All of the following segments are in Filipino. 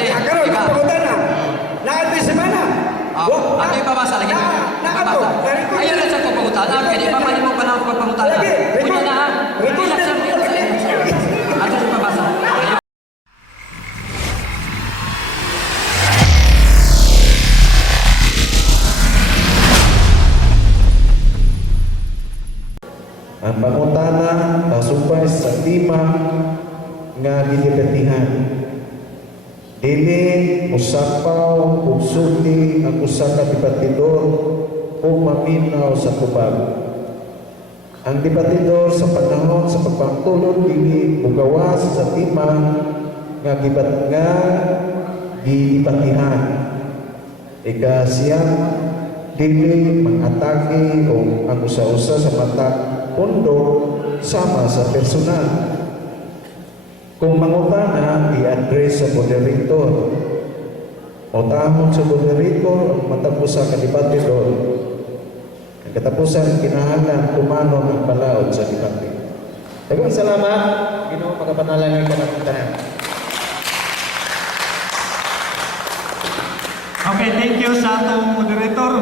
dati. Karon Diba? pagutan na. Naadto semana. Ato ipabasa lagi. Nakato. Ayaw na sa pagpangutanan. Kaya di ba mali mo pa na pagpangutanan? Kunya na ha. Hindi na sir. Ato ipabasa. Ang pangutana pasupay sa lima nga gidepetihan. Dili usapaw ug sulti ang usa ka debatidor o maminaw sa tubag. Ang debatidor sa panahon sa pagpangtulog dili mugawas sa lima nga gidebatihan. Ikasiyam, dili mangatake o ang usa-usa sa mata pondo sama sa personal. Kung mangutana, i-address sa moderator o tahon sa moderator ang matapos sa kadebate doon. Ang katapusan, kinahanglan tumanon ang balaod sa debate. Daghang salamat. Ginoo pagkapanalangin ka ng tanan. Okay, thank you sa atong moderator.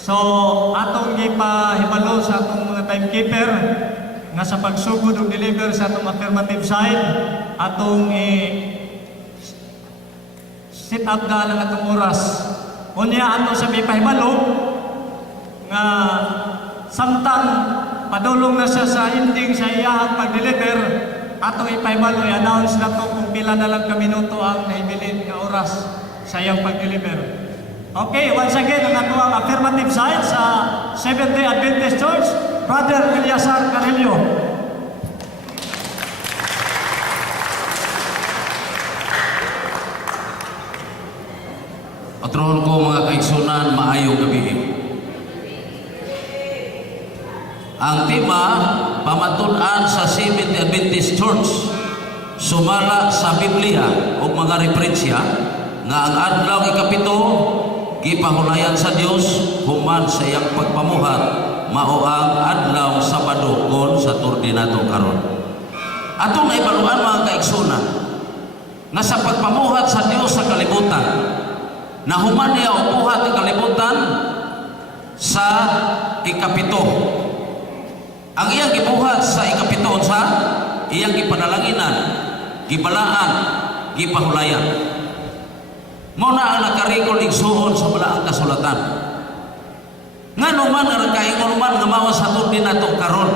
So, atong gipahibalo sa atong mga timekeeper nga sa pagsugod ug deliver sa atong affirmative side, atong sit up na lang atong oras. Unya ato sa gipahibalo nga samtang padulong na siya sa ending sa iyahang pag-deliver, atong ipahibalo i-announce na to kung pila na lang ka minuto ang naibilin nga oras sa iyang pag-deliver. Okay, once again, ang ato ang affirmative side sa Seventh-day Adventist Church, Brother Eliasar Carrillo. Patroon ko mga kaigsunan, maayong gabi. Ang tema, pamatunan sa Seventh-day Adventist Church, sumala sa Biblia o mga referensya nga ang adlaw ikapito gipahulayan sa Dios human sa iyang pagpamuhat mao ang adlaw Sabado kon sa turde nato karon. Atong naibaluan mga kaigsunan nga sa pagpamuhat sa Dios sa kalibutan na human niya upuhat ang kalibutan sa ikapito. Ang iyang gibuhat sa ikapito sa iyang gipanalanginan, gibalaan, gipahulayan. Muna ang nakarikol igsuon sa balaang kasulatan. Nga naman ang kaingon man nga mawa sa turde nato karon.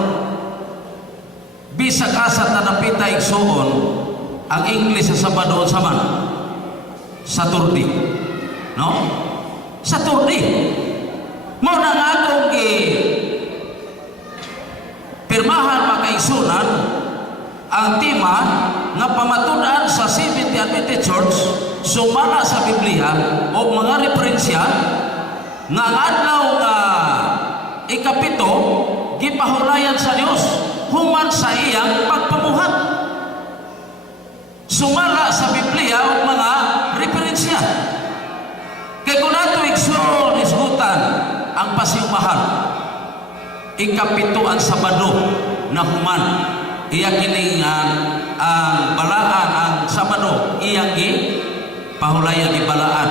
Bisa ka sa tanapita igsuon ang English sa Sabado sa man. Sa turde. No? Sa turde. Muna nga akong pirmahan makaigsunan ang tema nga pamatunan sa Seventh-day Adventist Church sumala sa Biblia o mga referensya nga ang adlaw nga ikapito gipahulayan sa Dios human sa iyang pagpamuhat. Sumala sa Biblia o mga referensya. Kay kung nato isgutan ang pasiumahan, ikapito ang Sabado na human. Iya kining ang balaan ang Sabado iyang pahulayan ibalaan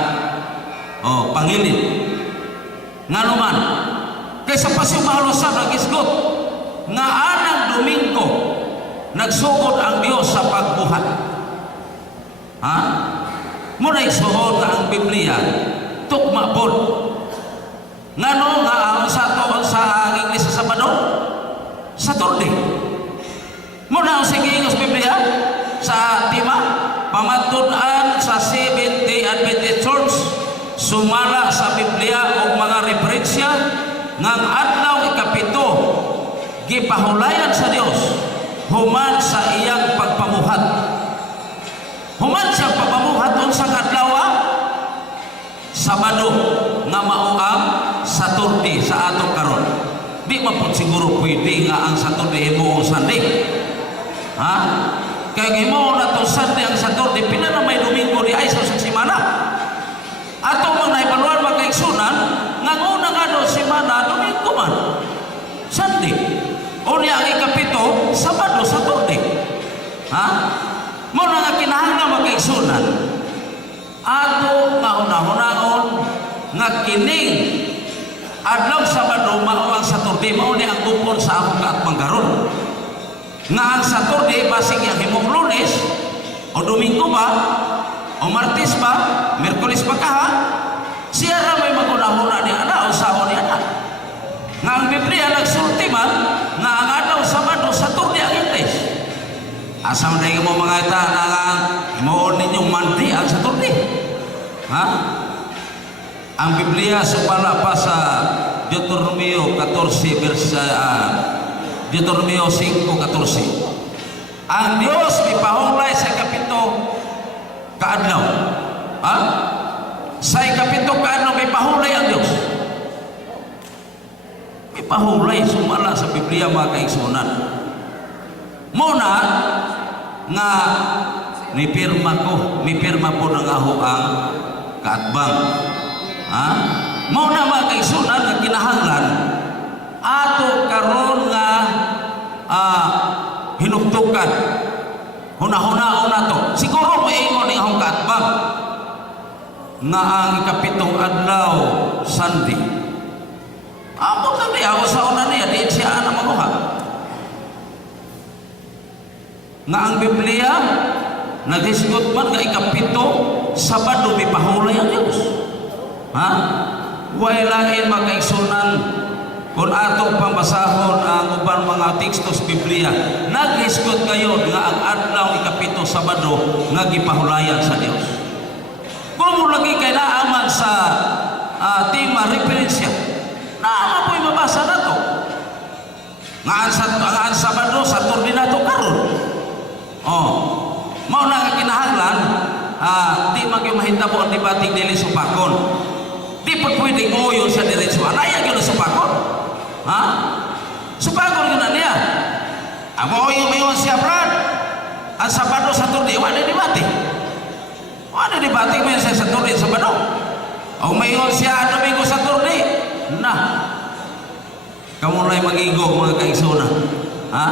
o pangilin nga naman kaysa pasiumahalo sa nagisgot nga anang Domingo nagsugod ang Dios sa pagbuhat. Ha? Muna isuon nga ang Biblia tukma pod nga no nga ang sa toon sa English sa Sabado sa turde. Muna ang sigingos Biblia sa tema pamatunan sa Seventh-day Adventist Church sumala sa Biblia o mga referensya ng adlaw ikapito gipahulayan sa Dios human sa iyang pagpamuhat. Human siya pagpamuhat sa adlaw Sabado nga mao ang Saturday sa atong karon. Di man po siguro pwede nga ang Saturday mo o Sunday. Ha? Kaya gimo na to Sunday ang Saturday, pina na may Domingo di ay sa semana. Ato mga naipaluan magkaigsunan, nga unang semana, Domingo man. Sunday. O niya ang ikapito, Sabado, Saturday. Ha? Muna nga kinahanglan magkaigsunan, nga kining adlaw Sabado mao ang Saturday mao ni ang gupon sa akong kaatbang karon. Nga ang Saturday basig yang himong Lunes o Domingo ba o Martes ba, Miyerkules pa ka ha? Siya ra may magunahuna ni ana o sahon ni ana. Nga ang Biblia nagsulti man nga ang adlaw Sabado Saturday ang English. Asa man mo mga ita nga imoon ninyong Monday ang Saturday. Ha? Ang Biblia sumala pa sa Deuteronomio 14 verse Deuteronomio 5:14. Ang Dios ipahulay sa kapito kaadlaw. Ha? Sa kapito kaadlaw ipahulay ang Dios. Ipahulay sumala sa Biblia mga kaigsunan. Muna nga mipirma po ng aho ang kaatbang. Ha? Muna mga kaigsunan nga kinahanglan ato karon nga hinuktukan hunahuna na to. Siguro moingon ning akong kaatbang nga ang ikapitong adlaw Sunday. Amo ta di ako sa una niya di siya ana maguha. Nga ang Biblia naghisgot man nga ikapito Sabado mipahulay ang Dios. Ha? Wailain makaigsunan kung ato pambasahon ang ubang mga tekstos Biblia, naghisgot kayo nga ang adlaw ikapito Sabado nga gipahulayan sa Dios. Kung lagi kay naaman sa tema referensya, naaman po mabasa na to. Nga ang Sabado, Saturday na to karon. Oh, mao na nga kinahanglan, di magyumahitabo ang debating dili supakon. Di po pwede ngoyon sa diretso. Anaya yun na supakon. Ha? Supakon yun na niya. Amo yung mayon siya, Brad. Ang Sabado, Saturday, wala debate. Wala debate mo sa Saturday, Sabado. O mayon siya, Domingo, Saturday. Na. Kamu na mag-igo, mga kaigsoon. Ha?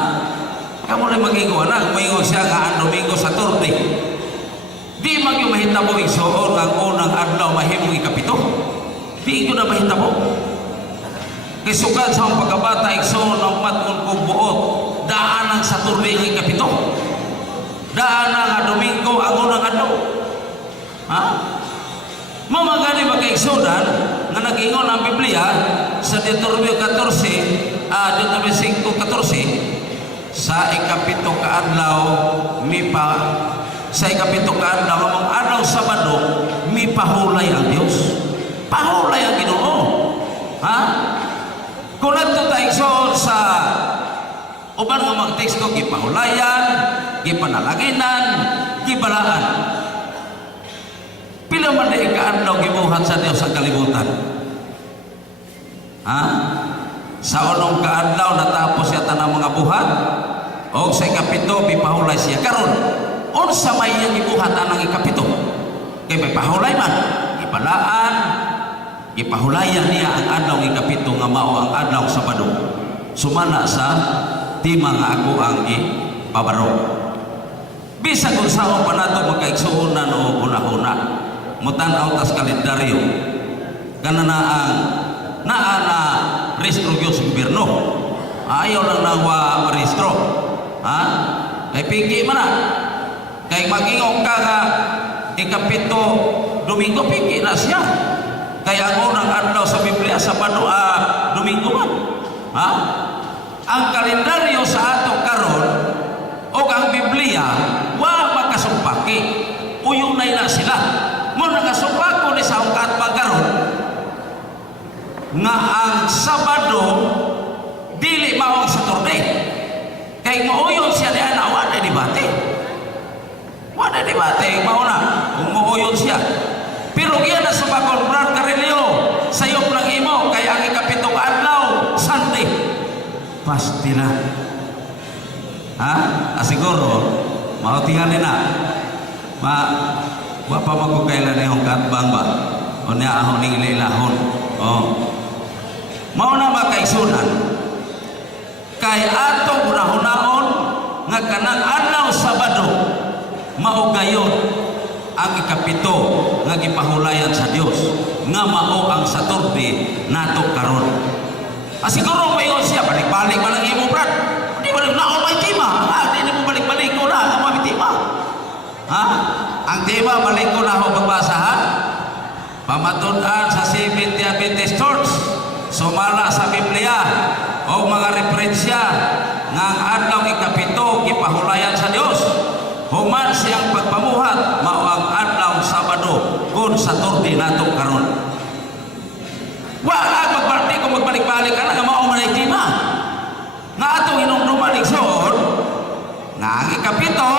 Kamu na mag-igo, anak. Mayon siya nga ang Domingo, Saturday. Di magyumahitabo igsoon ang unang adlaw mahimong ikapito. Di ko na mahitabo. Kisugan sa akong pagkabata igsoon ang matun kong buot. Daan ang Saturday ang ikapito. Daan ang Domingo ang unang adlaw. Ha? Mamagani magkaigsunan na nag-ingon ang Biblia sa Deuteronomio 14, Deuteronomio 5:14 sa ikapito kaadlaw sa ikapito kaadlaw ang adlaw Sabado mipahulay ang Dios. Pahulay ang Ginoo. Ha? Kung nato tayo sa uban nga mag-text ko, gipahulayan, gipanalaginan, gibalaan. Pila man na ikaadlaw gibuhat sa Dios ang kalibutan. Ha? Sa unong kaadlaw natapos yata ng mga buhat, o sa ikapito mipahulay siya. Karon, unsa may iyang gibuhat anang ikapito? Kay may pahulay man, ibalaan, ipahulayan niya ang adlaw ikapito nga mao ang adlaw Sabado. Sumana sa tima nga ako ang ipabaro. Bisa kung saan pa nato magkaigsuunan o una-una, mutanaw tas kalendaryo, kana na restro Diyos gobyerno. Ayaw lang na restro. Ha? Kay piki man na. Kay mag-ingong ka nga ikapito Domingo, piki na siya. Kaya ang unang adlaw sa Biblia, Sabado, Domingo man. Ha? Ang kalendaryo sa ato karon o ang Biblia, wa makasumpaki. Uyunay na sila. Mo nakasumpako ni sa ungkat pagkaron nga ang Sabado dili mao ang Saturday. Kay mauyon siya ni ana wa na debate. Wa na debate mao na kung mauyon siya. Pero giya na sumpakon Brad Carelio sayop lang imo kay ang ikapitong adlaw Sunday. Pastila. Ha? Siguro mautihan na. Wa pa magkukailan na yung katbang ba? O niya ahon ng ililahon. Oh. Mauna makaisunan. Kay ato hunahunaon nga kanang adlaw Sabado mao gayon ang ikapito nga gipahulayan sa Dios nga mao ang Saturday nato karon. Siguro mayon siya balik-balik man lang imo brad. Di balik na may tema. Di mo balik-balik ko na may tema. Ha? Ang tema balik ko na ako pagbasa ha. Pamatud-an sa Seventh Adventist Church, sumala sa Biblia o mga referensya nga ang adlaw ikapito gipahulayan sa Dios. Human siyang pagpamuhat mao ang adlaw Sabado kun Saturday nato karon. Wala pagbalik ko magbalik-balik ka na nga mao man tema. Nga atong hinumduman igsoon nga ang ikapito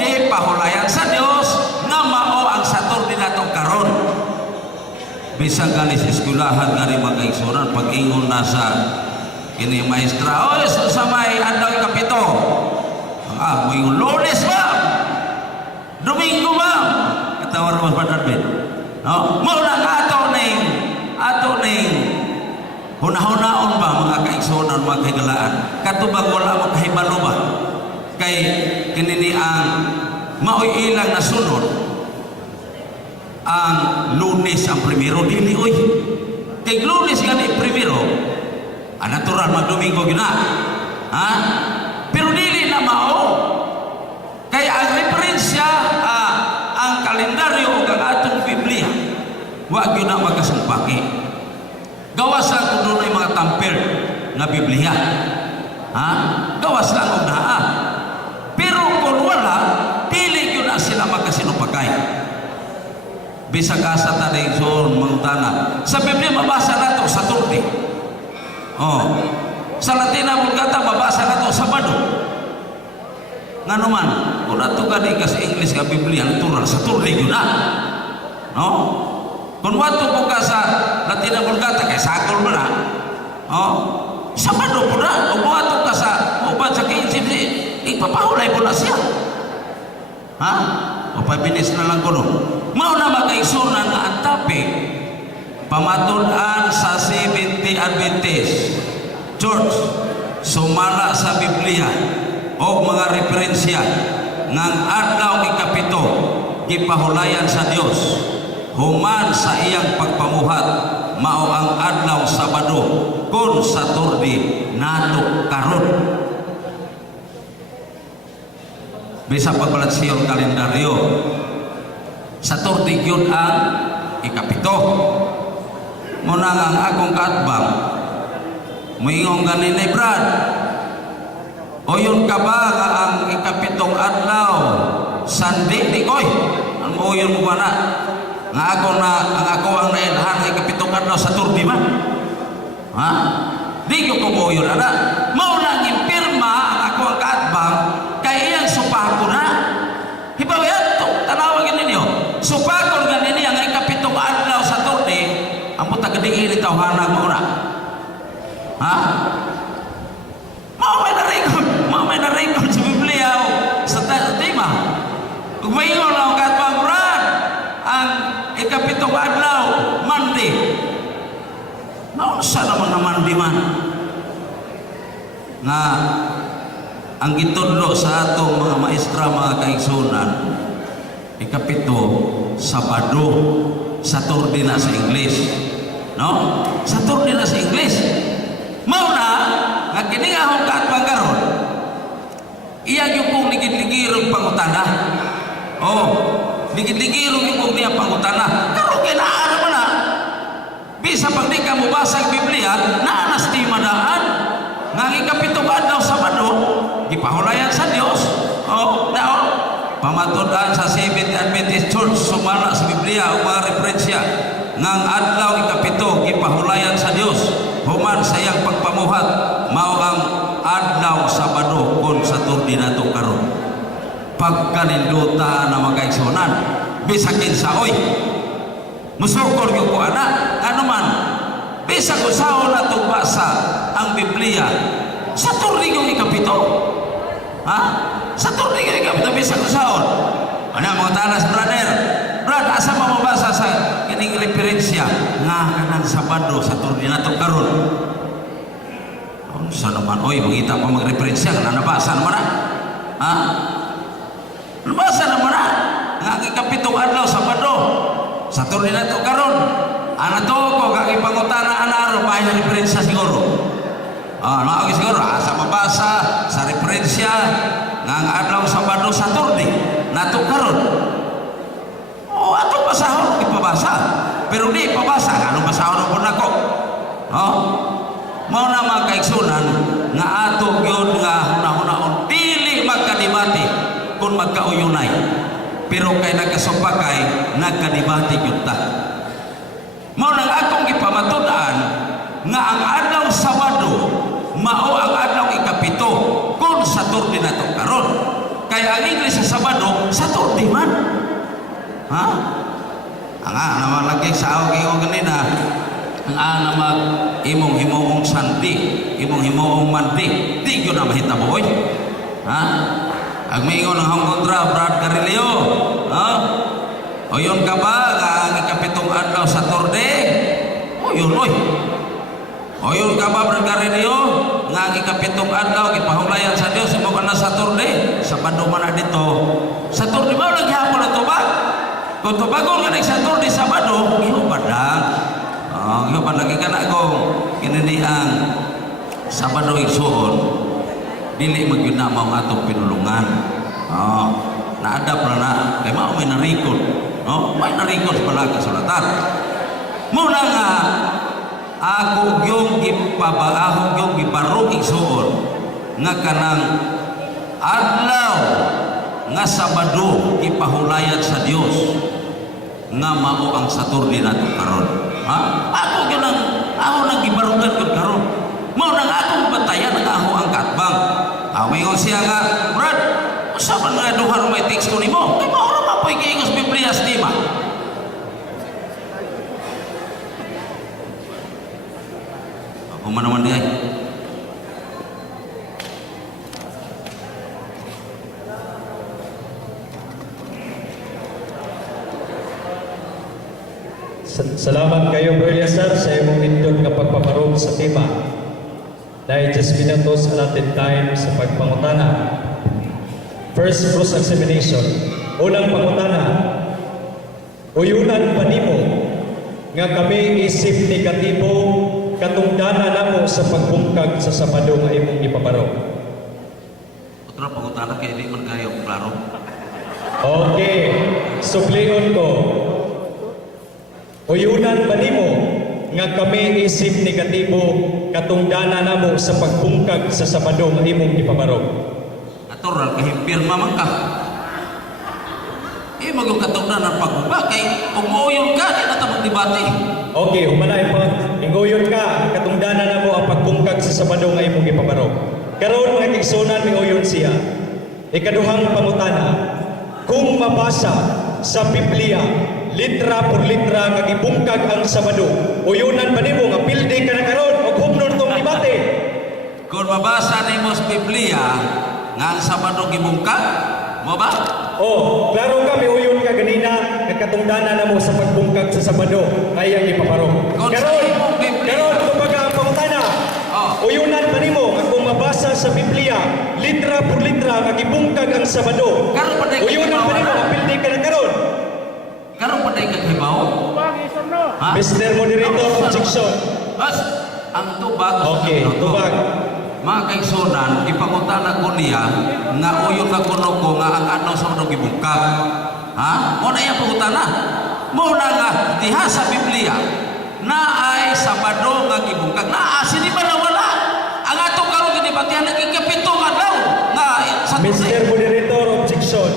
gipahulayan sa Dios nga mao ang Saturday nato karon. Bisang kali sa eskulahan nga rin magkaigsunan pag-ingon na sa kini maestra, o sa may adlaw ikapito. May Lunes ba? Domingo ba? Katawar mo pa natin. No? Muna ka ato ning hunahon-naon ba mga kaigsunan, mga kaigalaan? Katubag wala mo kahibalo ba? Kay kinini ang maoy ilang nasunod ang Lunes ang primero dili oy. Kay Lunes gani primero, natural mag-Domingo gina. Ha? Pero dili na mao. Kay ang referensya ang kalendaryo ug ang atong Biblia wa gyud na magkasumpaki. Gawas lang kung doon ay mga tamper na Biblia. Ha? Gawas lang og naa. Pero kung wala, dili gyud na sila magkasinumpakay. Bisag asa ta ding son mangutana. Sa Biblia mabasa nato Saturday. Oh. Sa Latina Vulgata mabasa nato Sabado. Ngano man, kung ato gani ka sa English ka Biblia natural Saturday gyud na. No? Kung wato ko ka sa Latina Vulgata kay sakol man na. Oh. Sabado po na. Kung wato ka sa uban sa 15, ipapahulay po na siya. Ha? O pabinis na lang ko no. Mao na magkaigsunan nga ang topic pamatud-an sa Seventh Adventist Church sumala sa Biblia o mga referensya ng adlaw ikapito gipahulayan sa Dios human sa iyang pagpamuhat mao ang adlaw Sabado kun Saturday nato karon. Bisa pagbalansiyon kalendaryo Saturday yun ang ikapito. Muna nga ang akong kaatbang moingong ganin ni Brad, o yun ka ba nga ang ikapitong adlaw Sunday di koy ang moyon mo ba na nga ako ang nailhan ikapitong adlaw Saturday man ha di ko moyon na mao na impirma ang ako ang kaatbang kay iyang supahan ko na hibaw to tanawagin ninyo supakon nga nini ang ikapitong adlaw sa Saturday ang puta gadiin itaw hanag mo na ha? Mao may na-record sa Biblia o sa tema kung may ingon lang katbang Brad ang ikapitong adlaw Monday naunsa naman na Monday man nga ang gitudlo sa atong mga maestra mga kaigsunan ikapito Sabado Saturday na sa English no? Saturday na sa English mao na nga kini nga akong kaatbang karon iya yung kong ligid-ligirong pangutana oh ligid-ligirong yung kong niya pangutana karon kinaan naman na bisa pag di ka mubasa ang Biblia naanas di madaan nga ikapitong adlaw Sabado gipahulayan sa Dios oh daon pamatud-an sa Seventh Adventist Church sumala sa Biblia o mga referensya ngang adlaw ikapito gipahulayan sa Dios human sa iyang pagpamuhat mao ang adlaw Sabado kun Saturday nato karon pagkaninduta na magkaigsunan bisag kinsa oy musukor gyud ko ana ano man bisag usaon nato basa ang Biblia Saturday yung ikapito ha Saturday yung ikapito bisag usaon ano mga tanas brother Brad asa mabasa sa kining referensya nga kanang Sabado Saturday nato karon unsa naman oy mangita pa magreferensya kana nabasa naman na ha nabasa naman na nga ikapitong adlaw Sabado Saturday na to karon. Ana to ko kag ipangutana ana ro pahay na referensya siguro. Mao siguro sa mabasa sa referensya nga ang adlaw Sabado Saturday nato karon. Atong basahon ipabasa. Pero di ipabasa anong basahon po nako. Mao na mga kaigsunan nga ato gyud nga hunahunahon dili magkadibati kung magkauyunay. Pero kay nagkasumpakay nagkadibati gyud ta. Mao nang akong ipamatud-an nga ang adlaw Sabado mao ang adlaw ikapito kung Saturday na to karon. Kaya ang English sa Sabado Saturday man. Naman lagi sa awag yung ganina ang mag imong himoong Sunday, imong himoong Monday, di yun na mahitaboy. Ang maingon ng kontra Brad Carillo, o yun ka ba ang ikapitong adlaw Saturday? O yun oy. O yun ka ba Brad Carillo nga ang ikapitong adlaw ipahulayan sa Dios imo kana Saturday? Sabado man na dito. Saturday ba lagi hapon na to ba? Kung tubagon ka nag-Saturday, Sabado, iyo ba lang? Iyo ba lagi ka na kung kinini ang Sabado igsuon, dili magyunamaw ang atong pinulungan. Na-adapt na. Kaya may narikod. May narikod pala kasulatan. Muna nga, ako yung ipabaahog yung ibarog igsuon nga kanang adlaw nga Sabado ipahulayan sa Dios nga mao ang Saturday nato karon. Ako gyud ako nang gibarugan gyud karon. Mao nang akong batayan nga ako ang katbang. Mayon siya nga, Brad, usa man nga duha may text ko nimo. Kay mao ra mapoy giingos Biblia sa tema. Ako man naman diay. Salamat kayo, Bro Eliasar, sa imong nindot nga pagpaparog sa tema. Dahil 10 minutos allotted time sa pagpangutana. First cross-examination. Unang pangutana, uyunan pa nimo nga kami isip negatibo katungdana namo sa pagbungkag sa Sabado nga imong ipaparog. Otra pangutana kay di man kayo klaro. Okay, suplion ko. Uyunan ba nimo nga kami isip negatibo katungdana namo sa pagbungkag sa Sabado nga imong ipabarog? Natural kahimpirma man ka. Magong katungdanan pagbungkag kay umuyon ka di na ta magdebate. Okay, humanay pa. Inguyon ka katungdana namo ang pagbungkag sa Sabado nga imong ipabarog. Karon mga kigsunan miuyon siya. Ikaduhang pangutana, kung mabasa sa Biblia litra por litra nga gibungkag ang Sabado, uyunan ba nimo nga pilde ka na karon o humnon tong debate? Kung mabasa nimo sa Biblia nga ang Sabado gibungkag, mo ba? Klaro ka may uyon ka ganina nga katungdanan namo sa pagbungkag sa Sabado kay ang ipaparong. Kung sa imong Biblia, kumbaga ang pangutana. Uyunan ba nimo nga kung mabasa sa Biblia litra por litra nga gibungkag ang Sabado? Karon pa day Uyunan ba nimo nga pilde ka na karon? karon pa day kahibaw. Mr. Moderator, objection. Ang tubag. Okay, tubag. Mga kaigsunan, ipangutana ko niya nga uyon na kuno ko nga ang adlaw sa Sabado gibungkag. Mo na yung pangutana. Mo na nga diha sa Biblia na ay Sabado nga gibungkag. Sini ba na wala? Ang ato karon gidebatihan ng ikapitong adlaw nga Mr. Moderator, objection.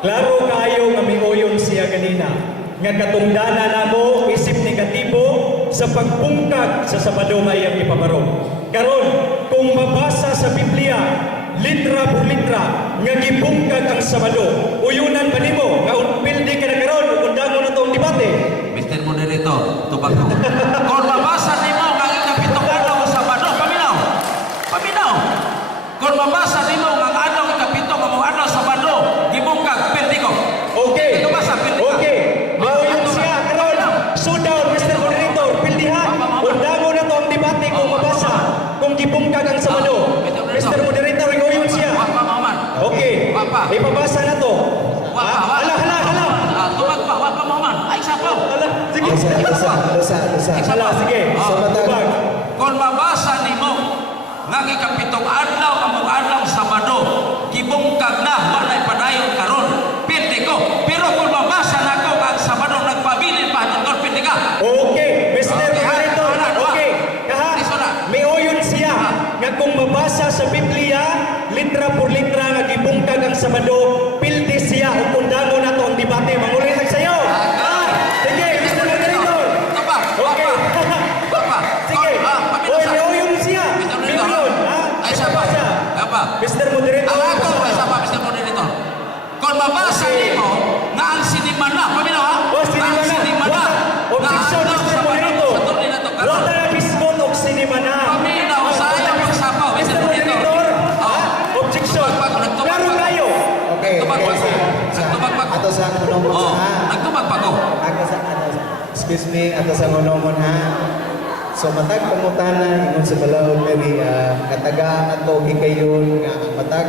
Klaro kayo nga miuyon siya ganina nga katungdana namo isip negatibo sa pagbungkag sa Sabado nga iyang ipabarog. Karon, kung mabasa sa Biblia litra por litra nga gibungkag ang Sabado, uyunan ba nimo nga pilde ka na karon kung damo na tong debate? Mr. Moderator, tubag ko. Kung mabasa nimo nga ikapitong adlaw sa Sabado, paminaw. Paminaw. Kung mabasa nimo nga adlaw ikapito nga mga adlaw sa Sabado, gibungkag pilde ko. Okay. Ito ba sa pilde ka? Okay. Mauyon siya karon. So down, Mr. Moderator, pildihan. Kung damo na tong debate kung mabasa kung gibungkag ang Sabado. Mr. Moderator, mauyon siya. Wapa, maman. Okay. Wapa. Ipabasa na to. Wapa. Hala, Dosa. Sala, sige. So, matag- Tubag. Kung mabasa nimo nga ikapitong adlaw among adlaw Sabado, gibungkag na walay padayon karon. Pildi ko. Pero kung mabasa nako ang Sabado nagpabilin pa hangtod pildi ka. Okay, Mr. Okay, ha? Moderator. Wala, wala. Okay, kaha. Yes, wala. May oyon siya nga kung mabasa sa Biblia, litra por litra nga gibungkag ang Sabado, pildi siya o kundango na to ang debate. Mangulit ang sayo. Sige, Mr. Moderator. Tubag. Okay. Papa. Sige. Oy, may oyon siya. Mr. May Moderator. oyon, ha? Ay, siya pa. Basa. Apa? Mr. Moderator. Ang ako, basa. ay siya pa, Mr. Moderator. Kung mabasa Okay. nimo nga ang sinima na, paminaw ha? Oh, sinima Nga ang na. sinima na. Objection, Nga ang Mr. Sabado, Moderator. sa turni na to, karon. Wala na bismot o sinima na. Paminaw, sa ayaw magsapaw, Mr. Mr. Moderator. Moderator. Oh. Objection. Nagtubag pa ako. Klaro kayo. Okay, Nagtubag pa ako. Nagtubag pa ako. Ato sa ngunomon Oh, ha. nagtubag pa ako. Excuse me, ato sa ngunomon ha. So matag pangutana ingon sa balawon kay katagaan ato hikayon nga ang matag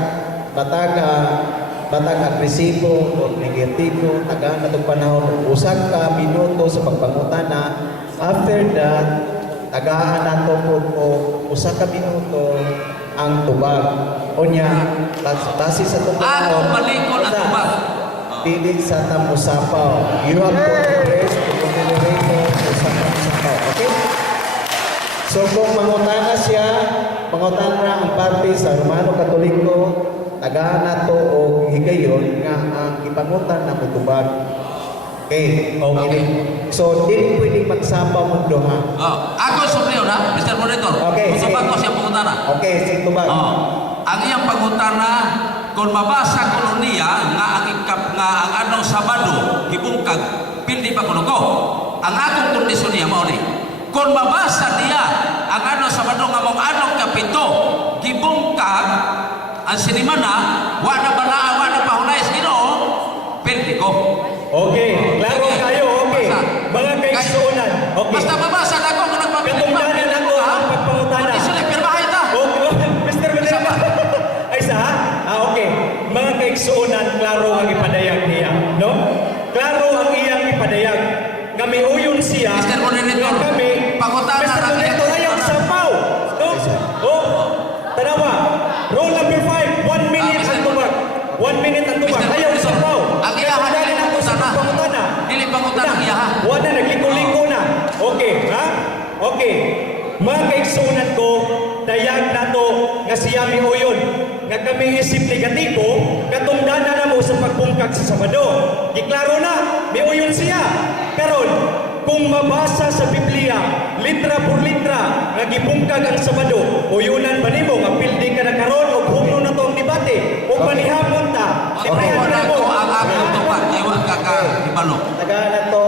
agresibo o negatibo tagaan atong panahon usa ka minuto sa pagpangutana. After that, tagaan nato pud o usa ka minuto ang tubag. Unya, base sa tubag. Ako malikon ang tubag. Dili sa tamusapaw. You have to address the moderator sa tamusapaw. Okay? So kung mangutana siya, mangutana ang parte sa Romano Katoliko, tagaan nato o higayon nga ang ipangutan na mutubag. Okay. Okay. So, dili pwedeng magsapaw mo ha. Oh, ako supliyo na, Mr. Moderator. Okay, sige. Usapag ko siya pangutana. Okay, sige tubag. Oh, ang iyang pangutana, kung mabasa ko niya nga ang anong Sabado gibungkag pildi pa kuno ko. Ang akong kondisyon niya mao ni. Kung mabasa niya ang anong Sabado nga mong anong kapito gibungkag ang sinimana wa na pahunay sa Ginoo pildi ko. Okay, klaro Sige. kayo, okay. Basta. Mga kaigsuunan, okay. Basta mabasa na ako nga nagpapildi Katungdanan ako ang pagpangutana. Kondisyon ay pirmahay ta. Okay, Mr. Moderator. Ay sa ha? Okay. Mga kaigsuunan, klaro ang ipadayag niya, no? Klaro ang iyang ipadayag. Nga may uyon siya. Mr. Moderator, nga kami, pangutana Mr. na Moderator, kaya- ayaw sapaw. No? Oh, tanawa. Rule number 5, 1 minute ang tubag. 1 minute ang tubag. Mr. Ayaw Moderator, sapaw. ang iyahan Kaya dili ako sa pangutana. pangutana. Dili pangutana ang iyahan. Wala na, nagliko-liko na. Okay, ha? Okay. Mga kaigsunan ko, dayag na to nga siya mi uyon. Nga kami isip negatibo, katungdanan na mo sa pagpungkag sa Sabado. Giklaro na, mi uyon siya. Karon, kung mabasa sa Biblia, litra por litra, nga gibungkag ang Sabado, uyunan ba nimo nga pildi ka na karon o humno na to ang debate o panihapon ta. Okay, Librayan na wala mo. ko ang akong tupad. Iwa ka ka, ibalo. Tagaan na to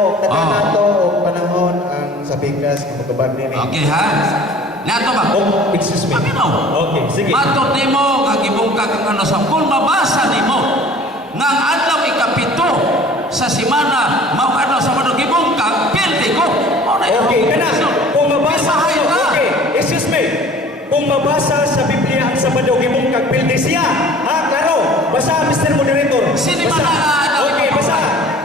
o panahon ang sabigas ng magabag nini. Okay ha? Nato ba? Oh, excuse me. Paminaw. Okay, sige. Matot nimo nga gibungkag ang ano sa kung mabasa nimo nga ang adlaw ikapito sa semana mao adlaw sa Sabado gibungkag pildi ko. Mao na yun. Okay, kana. Kung mabasa Pirmahay kayo, ka. okay, excuse me. Kung mabasa sa Biblia ang Sabado, gimungkag pildi siya. Ha, klaro. Basa, Mr. Moderator. Sino Basa. man na- Okay, basa.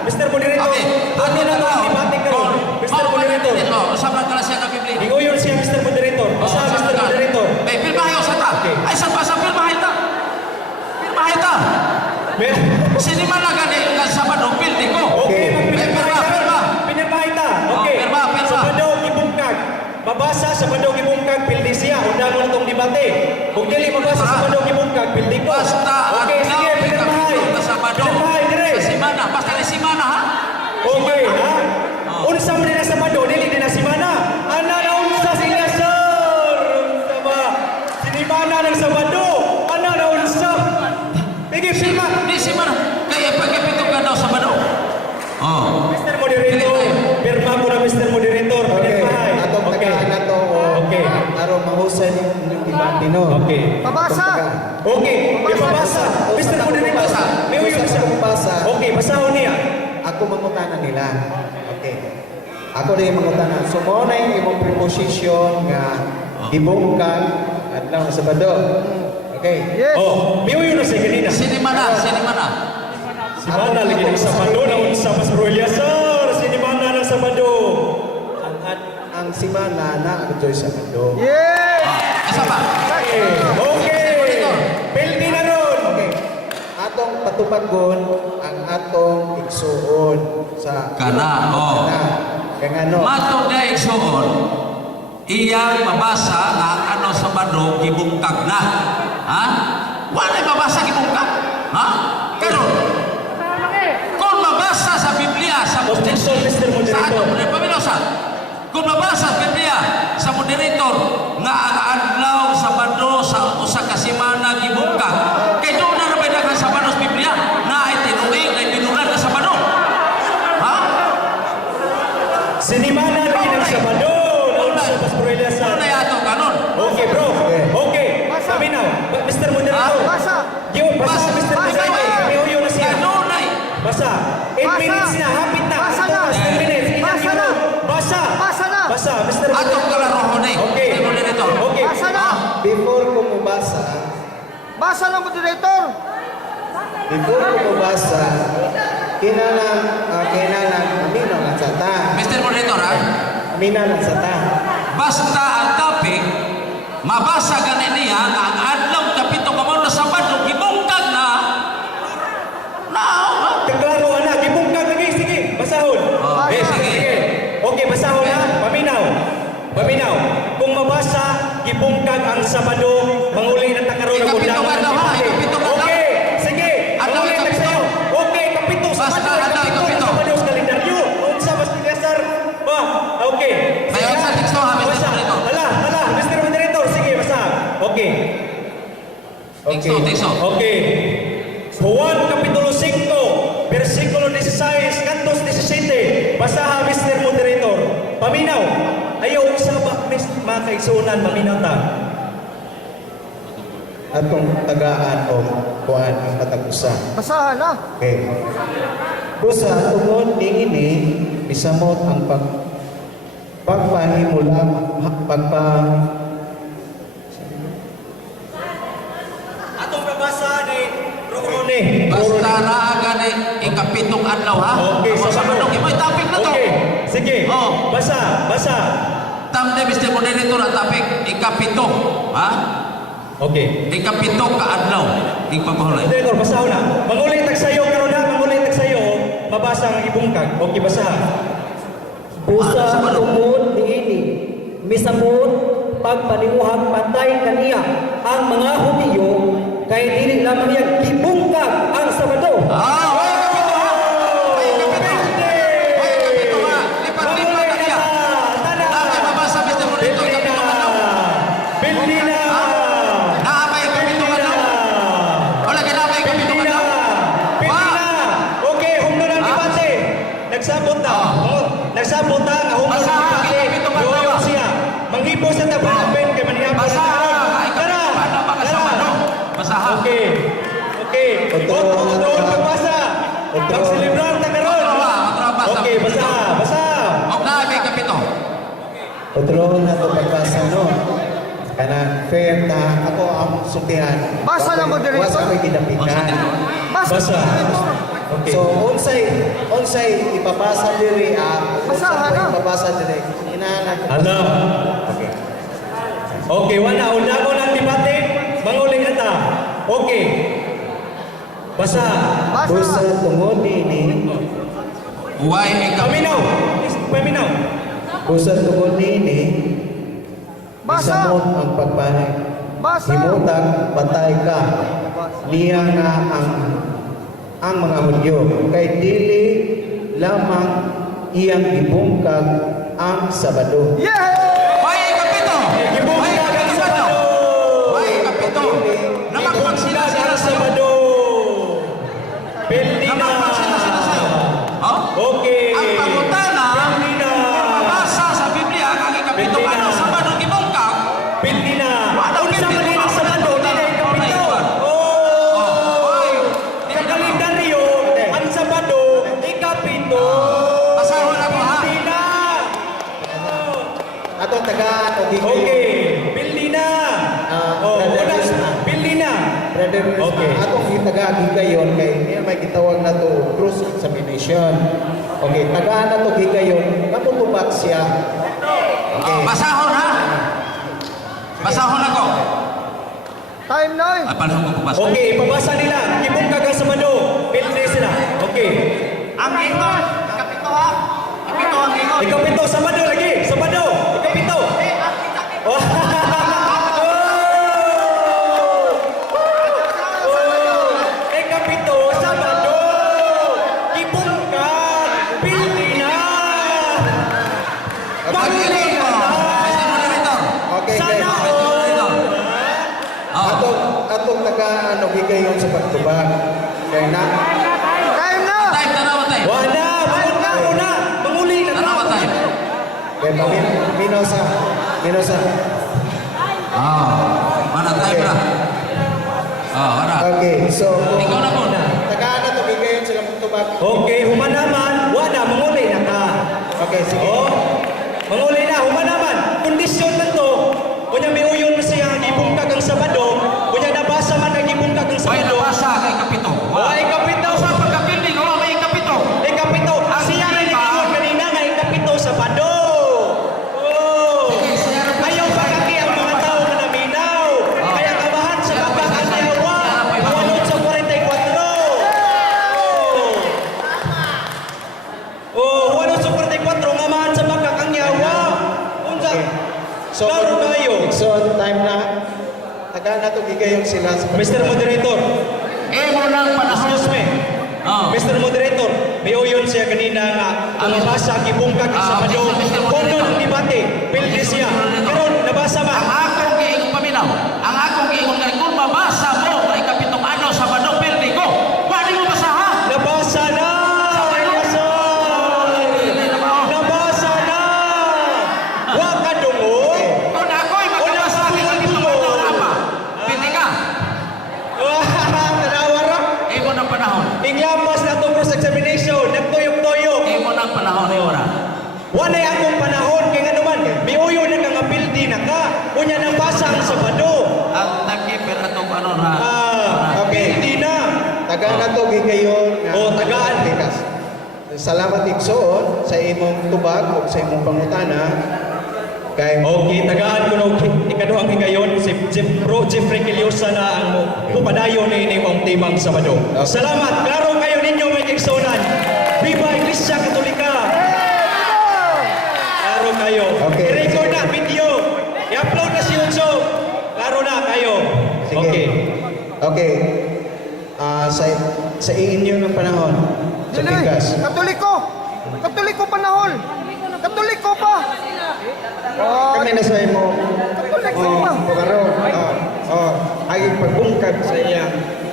Mr. Moderator. Okay. Ano na to ang debate karon? Mr. Moderator. Usap lang kala siya ka Biblia. Inguyon siya, Mr. Moderator. Basa, Mr. Moderator. May pirmahay sa ta. Okay. Ay sa pirmahay ta. Pirmahay ta. Sino man na gani nga Sabado pildi ko. Okay, May pirma. pinirmahin ta. Okay. Oh, pirma. Sabado, gibungkag. Mabasa, Sabado, gibungkag, pildi siya. Undangon itong debate. Kung dili mabasa, Pirma. Sabado, gibungkag, pildi ko. Basta Okay, sige, adlaw pinirmahay. ikapito sa Sabado. Pinirmahay, dire. Sa semana, basta ni semana ha. Okay, ha? Oh. Unsa man na Sabado, dili din na semana. Ana na unsa sila, sir. Unsa ba? Sinimana ng Sabado. Ana na unsa. Pigi, pirma. Di semana. Kaya pagkapito ka daw Sabado. Oh. Mr. Moderator, pirma ko na Mr. Moderator. Okay, Pinirmahay. atong Okay. tagaan na to o Okay. aron mahusay yung debate no. Okay. Mabasa. Okay, ipabasa. Mr. Moderator, may uyon siya. Mabasa. Okay, basahon niya. Ako mangutana nila. Okay. Ako rin mangutana. So mo na yung imong preposition nga gibungkag adlaw sa Sabado. Okay. Oh, may uyon na siya ganina. Sinimana. Simana lagi ng Sabado na unsa mas Royal, sir. Sinimana ng Sabado. simana na ang Diyos sa Sabado. Asa ba? Okay. Pildi na ron. Okay. Atong patubagon ang atong igsuon sa Kana, oh. Kaya nga no, Matong na igsuon, iyang mabasa nga ang ano Sabado gibungkag na. Ha? Wala mabasa gibungkag. Ha? Karon, kung mabasa sa Biblia sa Objection, Mr. Moderator. Kung mabasa sa Biblia sa moderator nga ang adlaw Sabado sa usa ka semana gibungkag, kay doon na rabay daghang Sabado sa Biblia na ay tinuig ay binuran na Sabado. Ha? Sinimana na ng Sabado. Noon sa Pastorela sa... Ano na yato kanon? Okay, bro. Okay. Paminaw. Mr. Moderator. Basa. Basa, Mr. Moderator. Kami uyo na siya. Kanunay. Basa. 8 minutes na. Hapit na. Basa na. 10 minutes. Basa na. Basa. Basa na. Basa, Mr. Atong kalarohon eh. Okay. Mr. Moderator. Okay. Basa na. before ko mubasa, Basa na, moderator. kinalang aminon ang sata. Mr. Moderator, ha? Aminan ang sata. Basta ang topic, mabasa ganin niya nga ang adlaw kapito ka na Sabado, gibungkag na. Na, Klaro anak. Gibungkag lagi. Sige. Basahon. sige. Okay, basahon na. Paminaw. Paminaw. Kung mabasa, gibungkag ang Sabado, manguli na takaroon ng Ikapito ka daw, ha? Ikapito ka daw. Okay. Sige. Adlaw Manguli na ikapito. sa'yo. Okay, kapito. Basta adlaw ikapito. Sabado sa kalendaryo. Unsa mas tigasar. Ba, okay. May Sige, unsa teksto, ha, Mr. basa. Moderator? Hala, Mr. Moderator. Sige, basa. Okay. Teksto. Okay. Juan Kapitulo 5, versikulo 16, kantos 17. Basaha, Mr. Moderator. Paminaw. Ayaw sa mga kaigsunan, paminaw ta. Atong tagaan o kuan ang matag-usa. Basahan na. Okay. Busa tungod ini bisamot ang pagpahimula Atong babasa ni Rorone. Basta naa gani ikapitong adlaw, ha? Okay, Sa Sabado, imoy topic na to. Okay, sige. Oh. Basa. Tamde, Mr. Moderator, ang topic, ikapito. Ha? Okay. Ikapito ka adlaw. Ipapahulay. Moderator, basaho na. Mangulit tag sayo karon na, mangulit tag sayo. Mabasa ang ibungkag. Okay, basaha. Busa tungod niini misamot pagpanimuhag patay kaniya ang mga Hudiyo kay dili lamang niya gibungkag ang Sabado. Way kapito, ha? Way kapito. Way kapito, ha? Lipat-lipat ka niya. Nakay mabasa, Mr. Moderator, ikapito ka daw. Bildina! Naabay ikapito ka daw. Wala ka naabay ikapito ka daw. Bildina! Okay, humno ng debate. Nagsabot na. Nagsabot na. Humno ng Basaha, debate. ikapito ka daw. Yoyo siya. Manghipo sa tabapen kay manihapon sa Basaha, karon. ikapito ka daw mga Sabado. Basaha. Okay. Doon pagbasa. Magsilibrar na karon. Basa. Okay, basa. Huwag naabay ikapito. Otro na to pagbasa no. Kana fair na ako ang sultihan. Basa na, moderator. Wasa ko'y ginapikan. Basa. Basa. Okay. So unsay ipabasa diri Basahan na. ipabasa diri. Inaanag. Ano? Okay. Okay, wala. Undago ng debate. Manguling ata. Okay. Basa. Busa tungod ini Way ikapito. Paminaw. busa tungod ini Basa. bisamot ang pagpahay. Basa. Himutang patay ka. Niya nga ang mga Hudyo kay dili lamang iyang ibungkag ang Sabado. Yeah! Way ikapito. Way ikapito. Way ikapito. Namakpag sila sa sa'yo. Sabado. Bildina. Namakpag sila sa'yo. Oh? Okay. Ang pangutana, Bildina. mabasa sa Biblia, ang ikapito ka ng Sabado, gibungkag. Bildina. Wala, Unsa man Bildina. ang Sabado, dili kapito. Way. Sa kalendaryo, ang Sabado, ikapito. Pasahon ako, ha? Bildina. Atong taga Okay. Bildina. brothers na. Bildina. Brother, Okay. atong taga gigayon kay niya may gitawag na to cross examination. Okay, tagaan na to gigayon, naputubat siya. Okay. Basahon ha? Basahon ako. Time na eh. Ay, paano ko basa? Okay, ipabasa nila. Gibungkag ang Sabado. Pilde sila. Okay. Ang ingon. Kapito ha. Kapito ang ingon. Ikapito, Sabado lagi. Sabado. Ikapito. Oh. Ikapito, Sabado. Gibungkag. Pilde na. Magaling ka na. Okay, Sana guys. all. Atong tagaan o gigayon sa pagtubag. Kaya na, Time na. Time, tanawa time. Wala. Muna. Manguli na. Tanawa time. kaya minosa. Mana time na? Wala. Okay, so, Ikaw na muna. tagaan na to gigayon sa pagtubag. Okay, humanaman. Wala. Manguli na ka. Okay, sige. Oh, manguli na, humanaman. Kondisyon na to. Kunya may uyon na siya ang ibungkag ang Sabado. Kunya nabasa man ang ibungkag ang Ay, Sabado. nabasa kay Kapito. Oh, ikapito. Sa pagkapilding, may Kapito. Ikapito. Siya ang nag-ingon kanina nga ikapito Sabado. Oh. Ayaw pagkaki ang mga tao na naminaw. Kaya kabahan sa pagkakanyawa. Walot sa 44. Oh, walot sa 44. Ngamahan sa pagkakanyawa. Unsa? So, Klaro kayo. so, time na. Tagaan na to gigayon sila sa Mr. Moderator, Mo ng panahon. excuse me. Mr. Moderator, may uyon siya kanina nga ang nabasa gibungkag sa Sabado. Kondo ng debate, pilde siya. Pero nabasa Ang ba? akong giingong paminaw. Ang akong giingong kay kung mabasa mo ay Kapitong ano sa Sabado pildi ko. Pwede mo basa ha? Nabasa na! Nabasa! Nabasa na! Wa ka dungo! Kung ako'y magbabasa kay Kapitong ano apa? Pildi ka. Tanawara! Mo ng panahon. Inglamas na itong cross-examination, nagtuyok-tuyok. Mo ng panahon ni ora. Wanay akong panahon, kaya nga naman, may uyo na kang apildi na ka. Kunya nabasa ang Sabado. Ang nag-keeper atong ano na. Okay. Apildi na. tagaan na to gigayon. Oo, tagaan. Likas. Salamat igsoon sa imong tubag o sa imong pangutana. Kay Okay, tagaan ko nung ikaduhang higayon, si Jeffrey Kiliosa na ang pupadayon ni imong timang Sabado. Salamat! Klaro kayo ninyo may igsonan. Viva Iglesia Katolika! Klaro kayo. Okay. I-record na video. I-upload na sa YouTube. Klaro na kayo. Sige. Okay. Okay. Sa inyo ng panahon, sa Dili. bigas. Katoliko. Katoliko panahon. Katoliko pa. Oh, Kami na sa imo. Katoliko pa. Pabaro. Ay pagbungkag sa iya.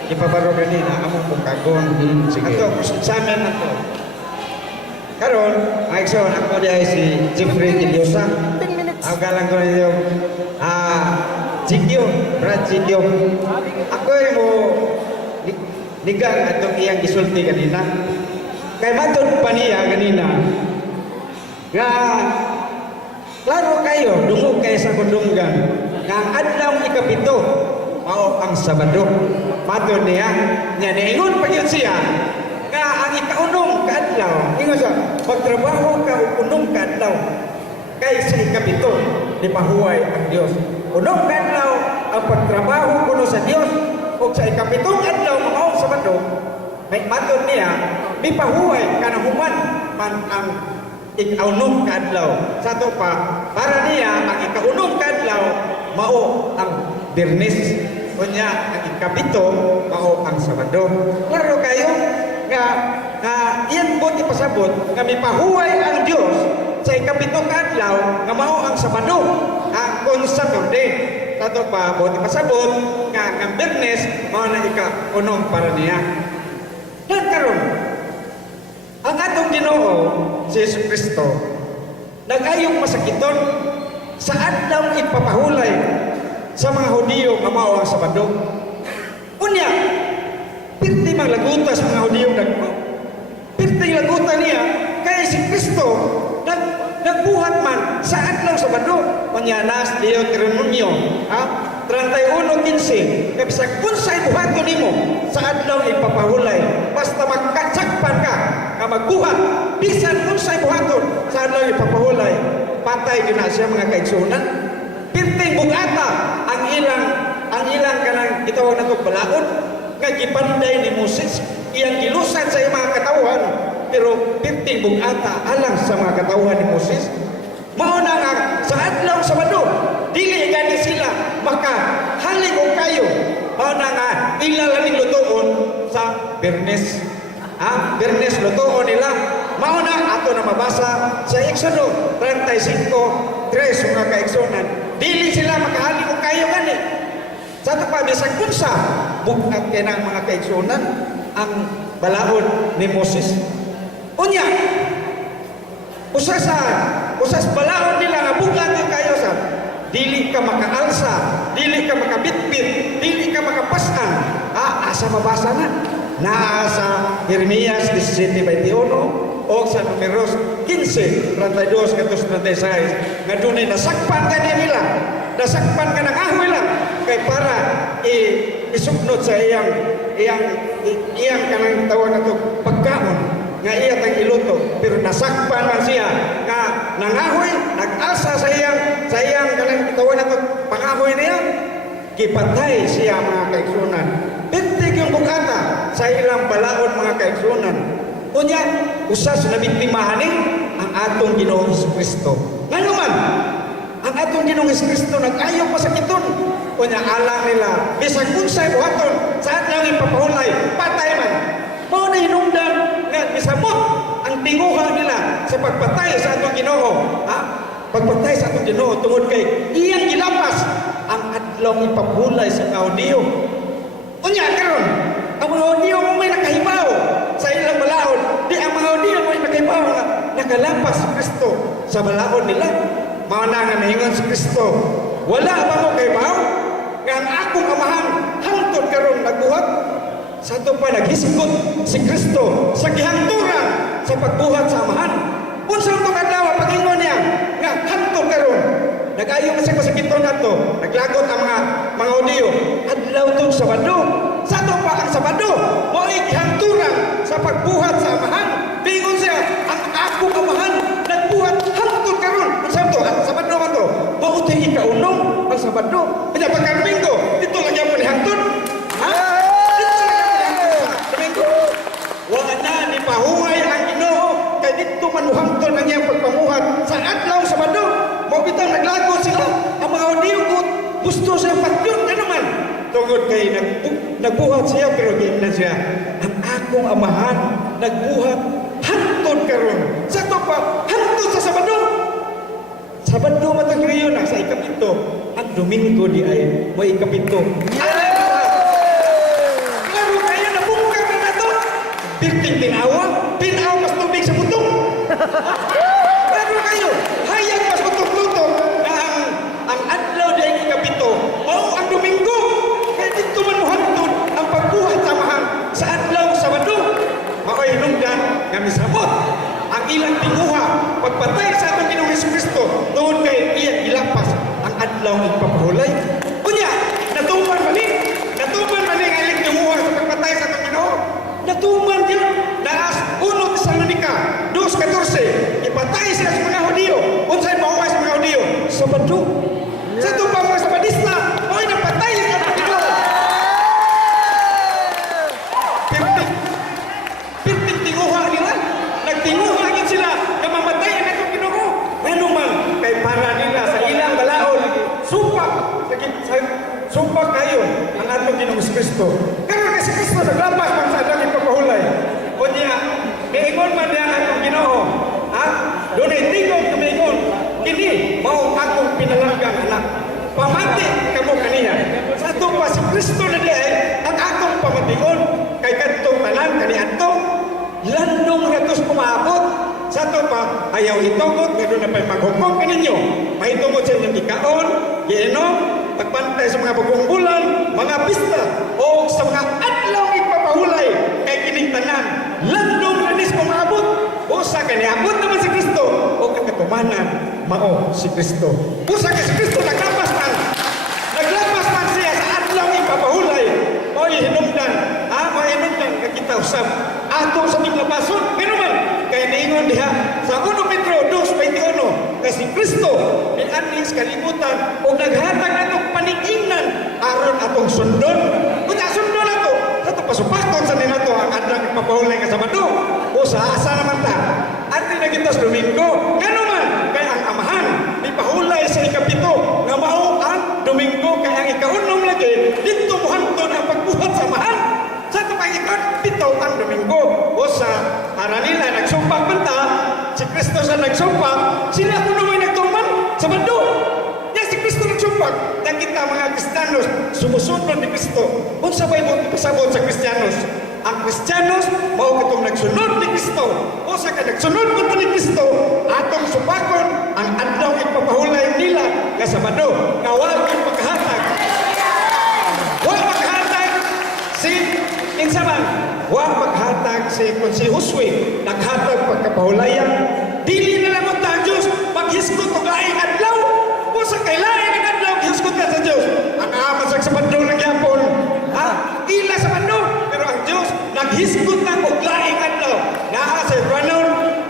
Ipabaro ganina among pagkagon. Sige. Ato sa amin ato. Karon, ay so ako diay si Jeffrey Kiliosa. 10 minutes. Ang galang ko ninyo, Zidyo, Brad Zidyo. Ako mo ligang atong iyang gisulti kanina. Kay matod pa niya kanina, nga, klaro kayo, dungog kayo sa kundunggan, nga ang adlaw ikapito, mao ang Sabado. Matod niya, niya niingon pa yun siya, nga ang ikaunong kaadlaw, ingon siya, magtrabaho ka o unong kaadlaw, kay sa ikapito, di pahuway ang Diyos. Unong kadlaw ang pagtrabaho kuno sa Diyos o sa ikapitong adlaw mao Sabado, may matod niya, di pahuway kanahuman man ang ikaunong kadlaw. Sa to pa, para niya ang ikaunong kadlaw mao ang Biyernes. Kunya ang ikapito mao ang Sabado. Klaro kayo nga iyan po ipasabot nga may pahuway ang Diyos sa ikapitong adlaw nga mao ang Sabado, ang Saturday. Tato pa buti pasabot nga ang Biyernes mao na ika-unong para niya. Nagkaroon ang atong Ginoo si Yesu Kristo nag-ayong masakiton sa adlaw ipapahulay sa mga Hudiyo nga mao ang Sabado. Unya, pirti maglagutas mga Hudiyo nagko. Pirti lagutan niya kay si Kristo nagbuhat man sa adlaw Sabado. Manyanas Deuteronomio 31:15. Kaya bisag unsay buhaton nimo sa adlaw ipapahulay basta magkatsakpan ka nga nga magbuhat bisan unsay buhaton sa adlaw ipapahulay patay gyud na siya mga kaigsunan. Pirting bugata ang ilang kanang gitawag nato balaod nga gipanday ni Moses iyang gilusan sa iyang mga katawhan, pero pirting bugata alang sa mga katawhan ni Moses. Mao na nga sa adlaw Sabado dili gani sila makahalig og kayo. Mao na nga ilalaming lutuon sa Bernes. Bernes lutuon nila. Mao na ato na mabasa sa Exodo 35:3 mga kaigsunan. Dili sila makahalig og kayo gani. Sa ito pa, bisag kunsa bukat kay ng mga kaigsunan ang balaod ni Moses. Unya, usas balaod nila nga bukat yung kayo sa dili ka makaalsa, dili ka makabitbit, dili ka makapasan. Asa mabasa na? Nasa Jeremias 17:21 o sa Números 15:32-36 nga dunay nasakpan ka nila, nasakpan ka ng ahoy lang kay para isuknot sa iyang kanang tawag na to pagkaon nga iya tang iluto, pero nasakpan man siya nga nangahoy, nag-asa sa iyang kanang tawag na to pangahoy niya, gipatay siya mga kaigsunan. Bintig yung bukata sa ilang balaod mga kaigsunan. Unya, usas na biktimahan ang atong Ginoong Jesucristo. Ngano man, ang atong Ginoong Jesucristo nag-ayaw pa sa kiton. Unya, alam nila, bisag unsay buhaton, sa adlaw ipapahulay, patay man. Mao na hinungdan nga misamot ang tinguha nila sa pagpatay sa atong Ginoo. Pagpatay sa atong Ginoo tungod kay iyang gilapas ang adlaw ipapahulay sa Kaudiyo. Unya karon, ang mga Hudiyo mo may nakahibaw sa ilang balaod. Di ang mga Hudiyo may nakahibaw nga nakalapas si Kristo sa balaod nila. Mao na nga naingon si Kristo, wala ba mo kahibaw nga ang akong amahan hangtod karon nagbuhat? Sa ito pa naghisgot si Kristo sa gihanturan sa pagbuhat sa amahan. Unsang itong adlaw pag-ingon niya nga hangtod karon nag-ayo kasi sa kiton nato, naglagot ang mga Hudiyo. Adlaw itong Sabado. Sa ito pa ang Sabado, mo'y gihanturan sa pagbuhat sa amahan. Pingon siya, ang akong amahan nagbuhat hangtod karon. Unsang ito, ang Sabado man ito. Mauto'y ikaunong ang Sabado. Kaya pagka-Domingo, dito lang yan po ni hangtod. Pahuhay ang Ginoo kay dito manuhangton ang iyang pagpamuhat sa adlaw Sabado. Mao bitaw naglago sila ang mga Hudiyo gusto siya patyod na naman tungod kay nagbuhat siya, pero di na siya ang akong amahan nagbuhat hangtod karon. Sa to pa hangtod sa Sabado. Sabado matag yun sa ikapito. Ang Domingo di ay mo ikapito. Pirting tinawa mas tubig sa butong. Pero kayo, hayag mas butong-lutong na ang adlaw di ikapito o ang Domingo. Kaya dito man muhantod ang pagbuhat sa mahal sa adlaw Sabado. Mao'y hinungdan nga misamot ang ilang tinguha pagpatay sa atong Ginoong Jesucristo tungod kay iya ilapas ang adlaw ipapahulay. Unya, natuman man ang ilang tinguha sa pagpatay sa atong Ginoo. Natuman yun. Naas 1 Tesalonica 2:14. Ipatay sila sa mga Hudiyo. Unsay mahuway sa mga Hudiyo? Sabado. Sa ito pa mga Sabadista, mo'y napatay sa mga Ginoo. Pirting tinguha nila. Nagtinguha din sila na mamatay ang atong Ginoo. Ano man, kay para nila sa ilang balaod, supak kayo ang atong Ginoong Jesucristo. Karon si Kristo naglapas man sa adlaw ipapahulay. Unya, miingon man niya atong Ginoo. Dunay tingog kamiingon, kini mao akong pinalanggang anak. Pamati kamo kaniya. Sa ato pa si Kristo na diay ang akong pamatingon kay kadtong tanan kaniadto landong ratos kumaabot. Sa ato pa ayaw itugot nga doon na pa'y maghukom kaninyo. Mahitugot sa inyong ikaon, giinom, pagpantay sa mga bagong bulan, mga pista, o sa mga adlaw ipapahulay kay kining tanan. Landong ranis kumaabot. Usa kaniabot naman si Kristo o katumanan mao si Kristo. Usa ka si Kristo naglapas man siya sa adlaw ipapahulay. Mo'y hinungdan, mo'y hinungdan kakita usab atong sa tinglapason. Pero man niingon diha sa 1 Pedro 2:21 kay si Kristo ni sa kalibutan ug naghatag natong paningingnan aron atong sundon. Unya sundon nato ato pasupakon sa ninato ang adlaw ipapahulay nga Sabado. O sa asa naman ta? Ati na kita sa Domingo. Ngano man kay ang amahan ipahulay sa ikapito nga mao ang Domingo kay ang ikaunong lagi dito muhangton ang pagbuhat sa amahan. Sa ikapito ang Domingo. O sa ara nila nagsumpak banta si Kristo sa nagsumpak sila kuno may nagtuman Sabado. Si Kristo nagsumpak na kita mga Kristiyanos sumusunod ni Kristo. Unsa bay mo ipasabot sa Kristiyanos? Ang Kristiyanos mao katong nagsunod ni Kristo. O sa nagsunod mo ni Kristo, atong supakon ang adlaw ipapahulay nila nga Sabado. Nga wala maghatag. Wala maghatag si insaman. Wala maghatag si kung si Josue naghatag pagkapahulayan. Dili na lang ang Diyos paghiskot og laing adlaw. Sa kailangan ng adlaw, hisgot ka sa Diyos. Ang amat sa Sabado ng yapon. Ila sa Sabado. Pero ang Diyos, naghisgot na kung laing adlaw. Naa sa Hebrew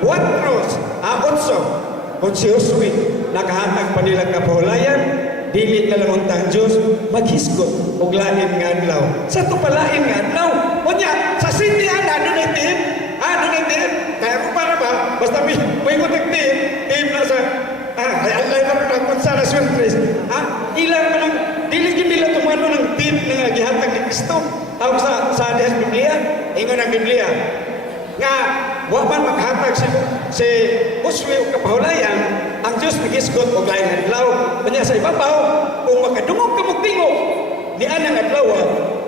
8:8. Kung si Josue, nakahatag pa nilang kapahulayan, dili na lang ang Diyos, maghisgot kung laing nga adlaw. Sa ito pa laing nga adlaw. Kunya, sa City, doon ay team. Kaya kung para ba, basta may mutig team na sa Allah na konsalasyon Chris. Ilang man ang diligin nila tumano ng tip na gihatag ni Kristo. Tawag sa Diyas Biblia, ingon ang Biblia. Nga, waman maghatag si Josue o kapahulayan, ang Diyos nagisgot o laing adlaw. Kanya sa ibabaw, kung makadungog ka magtingog, ni anang adlaw,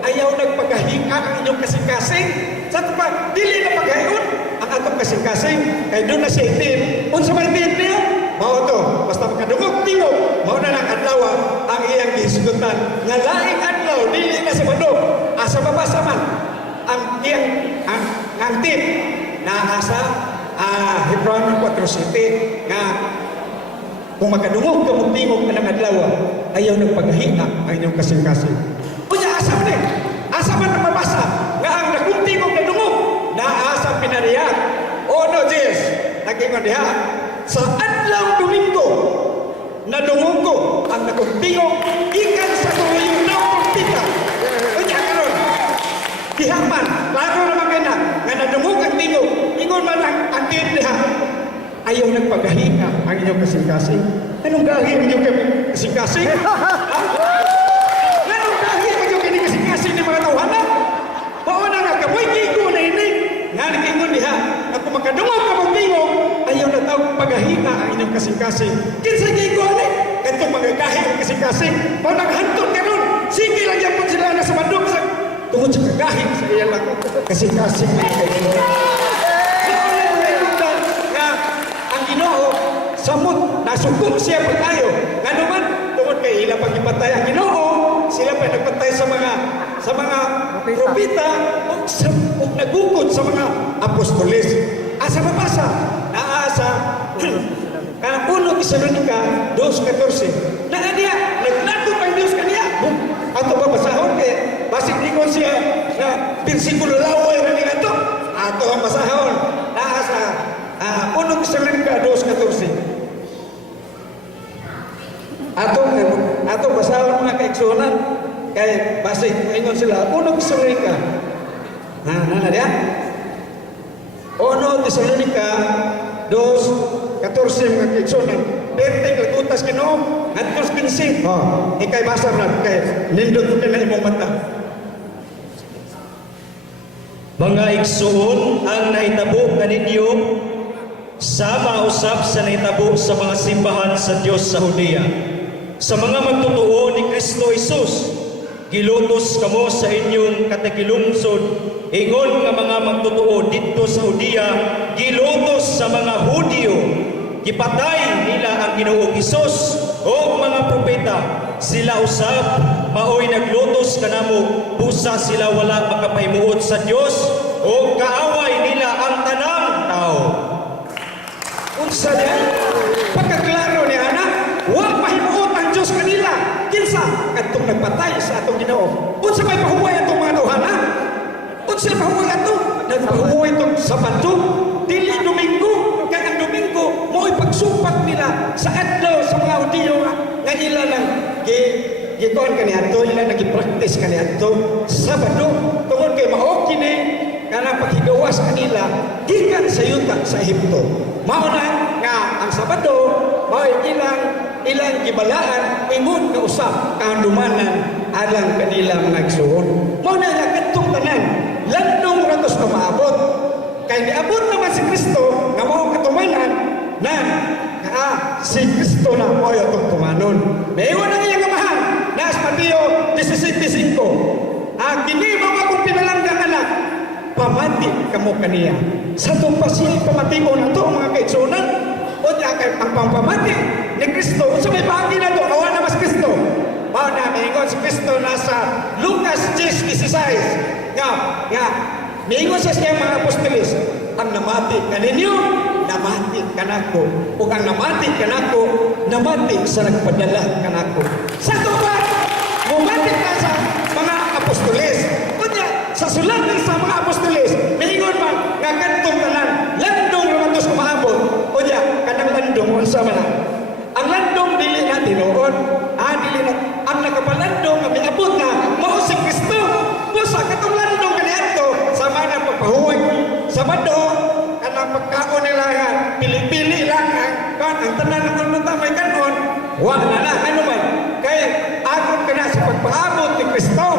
ayaw nagpagahika ang inyong kasing-kasing. Sa ito pa, dili na paghayon ang atong kasing-kasing. Kaya doon na siya itin. Unsa may itin niya? Mao to, basta makadungog-tingog, mao na ng adlaw ang iyang gihisgutan. Nga laing adlaw, dili na Sabado. Asa babasa man ang iyang ang tip na asa Hebrew 4:7 nga kung makadungog ka mong tingog ka ng adlaw, ayaw nagpagahina ang inyong kasing-kasing. Unya asa man asa man na mabasa nga ang nagungtingog na dungog na asa pinariyan. O no, Jesus, nag-ingon diha sa adlaw Domingo na dungugo ang nagungtingog ikan sa tuyong na pagpita. Kanya karon dihaman, klaro naman kayo na nga nadungog ang tingog, ingon man ang tip diha. Ayaw nagpagahinga ang inyong kasing-kasing. Anong gahi ang inyong kasing-kasing? Anong gahi ang inyong kasing-kasing ni mga tawanan? Pauna nga kamoy gigo na ini. Nga nag-ingon diha na kung makadungog ka mong tingog, ayaw na tawag pagahina ang inyong kasing-kasing. Kinsa gigo ni? Kantong magagahi ang kasing-kasing. Pag naghantod ka nun, sige lang yan po sila na sa mandok sa tungod sa kagahi sa iyan lang kasing-kasing na kaibigan. Nga ang Ginoo samot nasukom siya pagkayo. Nga naman, tungod kay ila pag-ipatay ang Ginoo, sila pa nagpatay sa mga propeta o nagukod sa mga apostoles. Asa mabasa? Naasa Unang Tesalonica 2:14. Na niya, naglakot ang Diyos kaniya. Ato ba basahon kay basig nikon siya na bersikulo laway na niya ito. Ato ang basahon. Naasa Unang Tesalonica 2:14. Ato basahon mga kaigsunan kay basig ingon sila Unang Tesalonica. Nana dia? Unang Tesalonica 2:14 mga kaigsunan. Perteng lagutas Ginoo ngadtos 15. Ikay basa ra kay nindot ka na imong mata. Mga igsoon, ang nahitabo kaninyo sama usab sa nahitabo sa mga simbahan sa Dios sa Judea. Sa mga magtotoo ni Kristo Jesus, gilutos kamo sa inyong katakilungsod. Ingon nga mga magtotoo dito sa Judea, gilutos sa mga Hudyo. Gipatay nila ang Ginoong Hesus o mga propeta. Sila usab maoy naglutos kanamo, busa sila wala makapahimuot sa Dios o kaaway nila ang tanang tao. Unsa diyan? Pagkaklaro ni ana, wa pahimuot ang Dios kanila. Kinsa kadtong nagpatay sa atong Ginoo? Unsa may pahuway atong mga tawhana? Unsa pahuway ato? nagpahuwi itong Sabado, dili Domingo, kaya ang Domingo, mo'y pagsumpat nila sa adlaw sa mga Hudiyo nga ila lang gituan kaniadto, ila nag-practice kaniadto Sabado, tungod kay mao kini kana paghigawas kanila gikan sa yuta sa Ehipto. Mao na nga ang Sabado mao ilang gibalaan ingon nga usab kahandumanan alang kanila mga igsoon. Mao na nga kadtong tanan landong ratos na maabot. Kay niabot naman si Kristo nga mao katumanan na si Kristo na mao atong tumanon. Mayuon ang iyang amahan na sa Mateo 17:5. Kini mga kung pinalanggang anak, pamati kamo kaniya. Sa itong pasil pamatigo na ito, mga kaitsunan, o niya ang pampamati ni Kristo, sa may bahagi na ito, awan na mas Kristo. Mao na, maingon si Kristo nasa Lucas 10:16. Nga, maingon sa siya mga apostolis, ang namati kaninyo, namati kanako. O ang namati kanako, namati sa nagpadala kanako. Sa ito ba, bumati ka sa mga apostolis. Sa sulat sa mga apostolis, maingon man nga kadtong tanan landong ramatos umaabot. O niya, kanang landong unsa man. Ang landong dili na tinuod. Dili na ang nakapalandong nga miabot na mao si Kristo. Busa katong landong kaniadto sa mga pagpahuwag Sabado kanang pagkaon nila nga pili-pili lang ang tanan ng may kanon. Wa na ano man. Kay agon kana sa pagpaabot ni Kristo.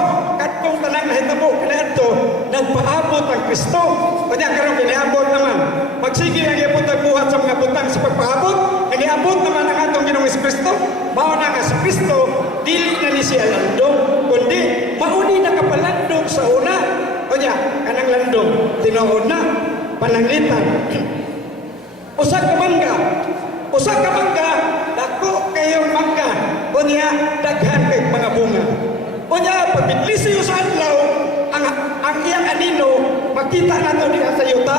Kung talang nahitabo kaniadto nagpaabot ang Kristo. Kanya karon giniabot naman. Magsige ang iabot ang buhat sa mga butang sa pagpaabot, giniabot naman ang atong Ginoong Kristo. Mao na nga si Kristo dili na ni siya landong, kundi mauni na kapalandong sa una. Kanya kanang landong tinuod na pananglitan. Usa ka mangga, dako kayong mangga. Kunya daghan kay mga bunga. Kunya, pagbitlisi sa adlaw, ang iyang anino, makita nato diha sa yuta.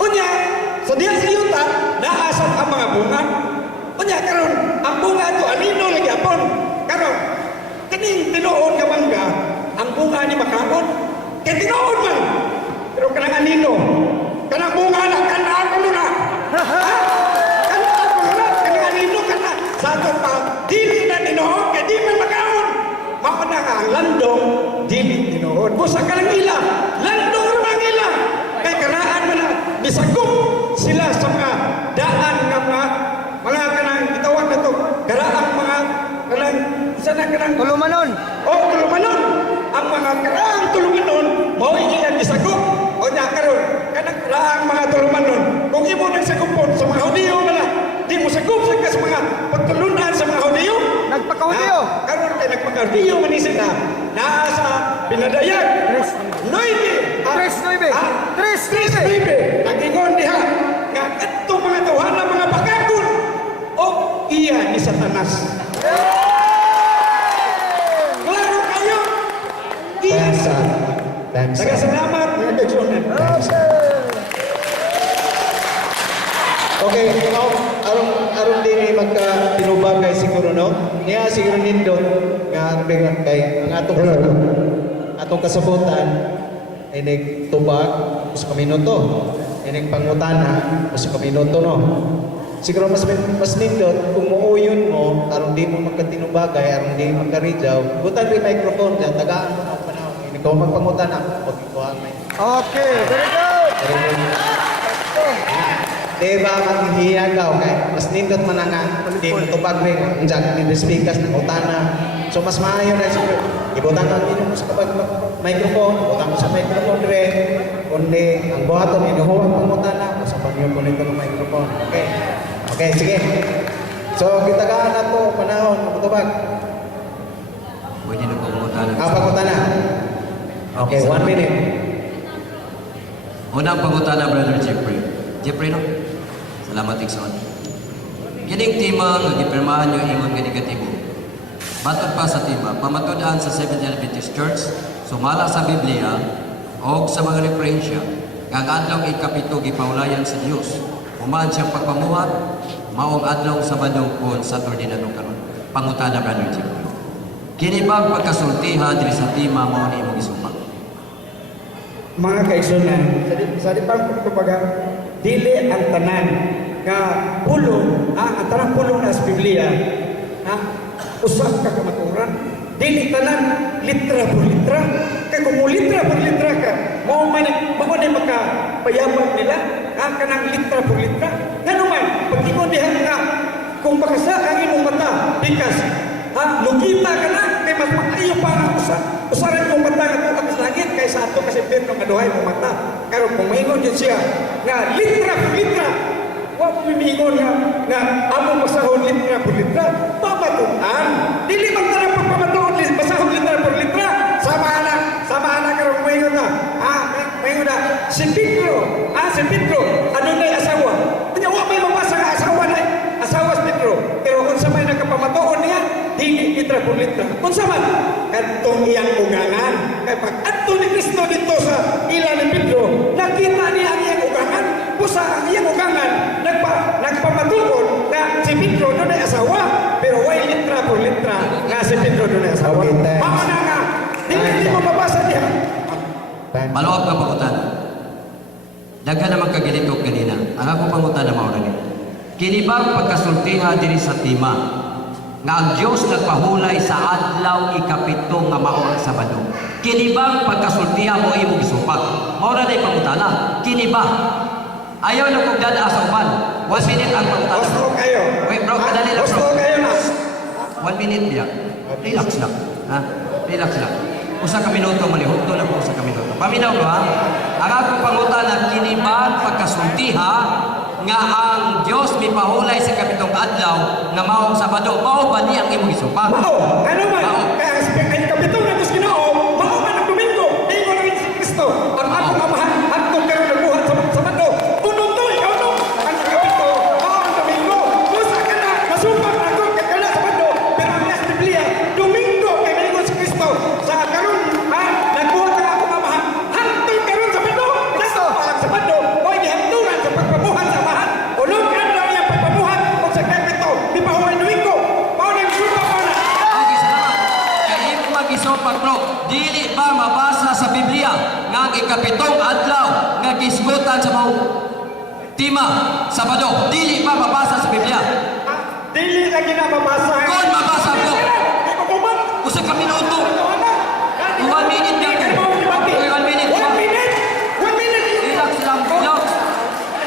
Kunya, sa diha sa yuta, naasat ang mga bunga. Kunya, karon ang bunga ito, anino lagi apon. Karon, kining tinuod ka mangga, ang bunga ni makaon. Kaya tinuod man. Pero kanang anino, kanang bunga na, kanang ako na. Kanang ako na, kanang anino ka na. Sa ito pa, dili na tinuod, kaya di man makaon. Mao na nga ang landong dili tinuod. Busa ka lang ila, landong ramang ila. Kay karaan mo na bisagop sila sa mga daan nga mga kanang gitawag na to. Karaang mga kanang sana kanang tulumanon. Tulumanon. Ang mga karaang tulumanon mao ilang bisagop. O nya karon kanang karaang mga tulumanon. Kung imo nagsagupon sa mga Hudiyo nila, di mo sagup sa mga pagtulunan sa mga Hudiyo. Nagpaka-Hudiyo. Karon kay nagpaka-Hudiyo man sila. Naa sa pinadayag. 9. 3. Nag-ingon diha nga kadto mga tawhana mga pagkakon o iya ni Satanas. Klaro kayo. Iya sa. Salamat mga kaigsuonan. Okay, aron din magka tinubagay siguro no. Niya siguro nindot nga kay ang atong kasabutan inig tubag usa ka minuto. Inig pangutana usa ka minuto no. Siguro mas nindot kung muuyon mo aron di mo magkatinubagay, aron di magkaridyaw. Butan ri microphone diyan tagaan mo ang panahon. Inig ko magpangutana pag ikuha may. Okay, very good. Diba maghihiyagaw kay mas nindot man nga di mo tubag rin ang jacket ni speakers ng utana. So mas maayo na siguro ibutan ang mo sa kapag microphone, ibutan mo sa microphone rin kundi ang buhaton inuhuwag pang utana sa panyo ko nito ng microphone. Okay, sige. So kita ka na po panahon tubag. Pwede na pangutana. Pangutana. Okay, 1 minute. Unang pangutana, Brother Jeffrey. Jeffrey, no? Salamat, Ikson. Kining tema nga gipirmahan nyo ingon nga negatibo. Matod pa sa tema, pamatudaan sa Seventh-day Adventist Church, sumala sa Biblia, o sa mga referensya, kang adlaw ikapito gipaulayan sa Dios. Umaan siyang pagpamuhat, maong adlaw Sabado o Saturday na nung karon. Pangutana, Brother Jeffrey. Kini bang pagkasultihan diri sa tema mao ni imong isumpa? mga kaigsunan, sa di pang kumbaga, dili ang tanan nga pulong, ang tanang pulong na sa Biblia, usap ka kamaturan, dili tanan litra por litra, kaya kung mo litra por litra ka, mo man makapayaman nila, kanang litra por litra, nga naman, pag ikaw dihan nga, kung makasa ang imong mata, bikas, lugita ka na, kay mas makayo pa ang usaran mong mata nga tutak sa langit, kaysa ato kasi Pedro kaduhay mong mata. Karon kung maingon yun siya, nga litra por litra, huwag mimingon nga among masahon litra por litra, pamatuan. Dili man tara pagpamatuan, masahon litra por litra, sama na karon maingon na, maingon na, si Pedro, ano na'y asawa? Kanya huwag may mabasa nga asawa na'y, asawa si Pedro, pero kung sa may nakapamatuan niya, dili litra por litra. Kung sa man, katong iyang ugangan. Kaya pag ato ni Kristo dito sa ila ni Pedro, nakita niya ang iyang ugangan. Pusa ang iyang ugangan, nagpamatuon na si Pedro doon ay asawa, pero way litra por litra nga si Pedro doon ay asawa. Okay, thanks. Mama na nga, hindi mo mabasa niya. Maluwag ka pangutan. Daghan naman kagilito kanina. Ang ako pangutan na maura niya. Kinibang pagkasultiha diri sa tima nga ang Diyos nagpahulay sa adlaw ikapito nga mao ang Sabado. Kinibang pagkasultiha mo imo gisupak. Maura na pangutana. Kiniba. Ayaw na kong dada sa uban. 1 minute ang pangutana. Gusto kayo. Wait bro, kadali lang Gusto bro. kayo na. 1 minute biya. Relax lang. Ha? Relax lang. Usa ka minuto malihog to na po usa ka minuto. Paminaw bro ha. Ang akong pangutana kinibang pagkasultiha nga ang Diyos mipahulay sa kapitong adlaw nga maong Sabado. Mao ba ni ang imong isupak? Mao, ano man? Mao. Kaya ang kapitong na Diyos Ginoo, mao man ang Domingo. Ingon na rin si Kristo. Ang akong amahan, hantong karon nagbuhat sa Sabado. Unong to, ikaw no. Ang kapito, mao ang Domingo. Musa ka na, masupag na ko kay kala Sabado. Pero ang nasa Biblia, Domingo kay naingon si Kristo. Sa karon, nagbuhat ang akong amahan, hantong karon Sabado. Kristo, ang Sabado, o gihantungan sa pagpabuhat sa amahan. Unong adlaw yung pagpabuhat o sa kapito, di pa huwag Domingo. Mao na yung supa pa na. Okay, salamat. Kaya imo mag-isupak bro. Dili ba mabasa sa Biblia nga ang ikapitong adlaw nga gisgutan sa mao tima Sabado? Dili ba mabasa sa Biblia? Dili na ginababasa. Kung mabasa bro, Di ko kuman. usa ka minuto. 1 minute Di lang. ka mo dibati. Okay, 1 minute. 1 minute. 1 minute. Relax lang, relax.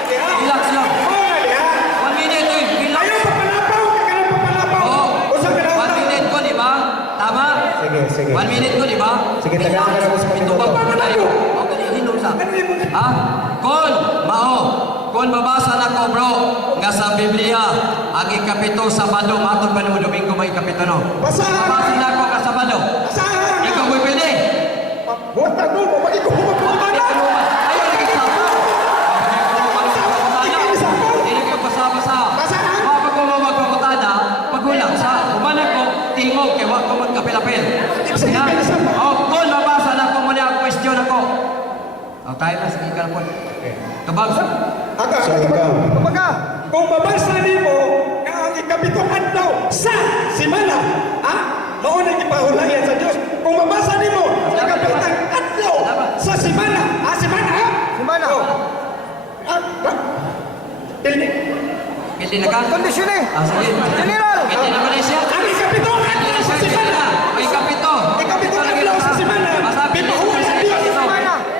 Relax lang. Oo na diha. 1 minute, oy. Relax. Ayaw papalapaw. Ka na papalapaw. Oo. Usa ka na 1 minute ko, di ba? Tama? Sige. 1 minute ko, di ba? Sige, tagaan ka na ko sa Ito minuto. ba tayo? Okay, hinom sa. Ha? Kon, mao. Kon mabasa na ko, bro, nga sa Biblia, ang ikapito Sabado, matod ba mo Domingo may ikapito no? Basahan. Mabasa na ko ka Sabado. Basahan. Ikaw mo pwede. Buhat mo. Bakit ko humagpapala? Ayaw na kita. Hindi ka basa-basa. Basahan. Kapag ko magpaputana, pagkulang sa umanak ko, tingog, kaya wag ko magkapil-apil. Sige, bilisan mo. Kon, mabasa na ko muna ang question ako. Tayo na, sige ka na po. Tubag. Aga. So, ikaw. Kumbaga, kung babasa nimo nga ang ikapitong adlaw sa simana, mauna ipahulayan sa Dios. Kung babasa nimo ang ikapitong adlaw sa simana, simana ha? Simana. Pildi. Pildi na ka? Kondisyon eh. Sige. General. Pildi na ba na siya? Ang ikapitong adlaw sa simana. O ikapito. Ikapitong adlaw sa simana. Basa, pildi na Pipahulan sa Dios. ikapito.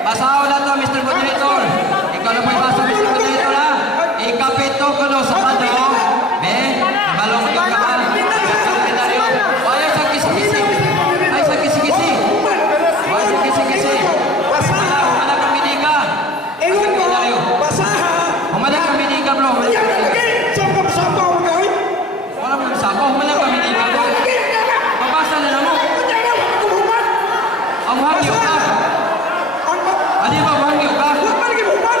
Basaho na to, Mr. Moderator. Ikaw na po yung basa, Mr. Moderator, ha? Ikapito ko no, Sabado. Balong mo yung kapal. O, ayaw sa kisi-kisi. Ay, sa kisi-kisi. O, sa kisi-kisi. Humana kang miniga. Ingon mo, basaha. Humana kang miniga, bro. Yan na lagi. Sampaw-sampaw ka, oy. Wala mo yung sako. Humana kang miniga, bro. Babasa na lang mo. Yan na, wala ko human. Ang hangyo ka. Ang ba? Adi ba, hangyo ka? Huwag man lagi human.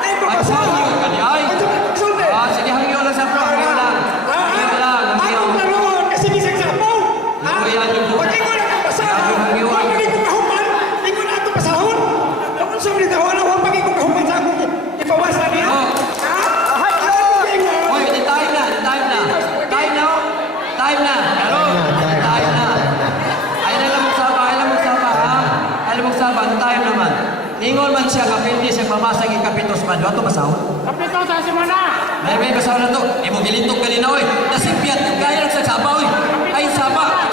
Ay, Ay, babasaha. hangyo ka di ay. Ay, sulti. Sige, hangyo lang sa Sabado, ato basahon. Kapito sa simana. May basahon na to. Imo gilintok kanina, oy. Nasipyat, kaya lang sa saba, oy. Ay, saba.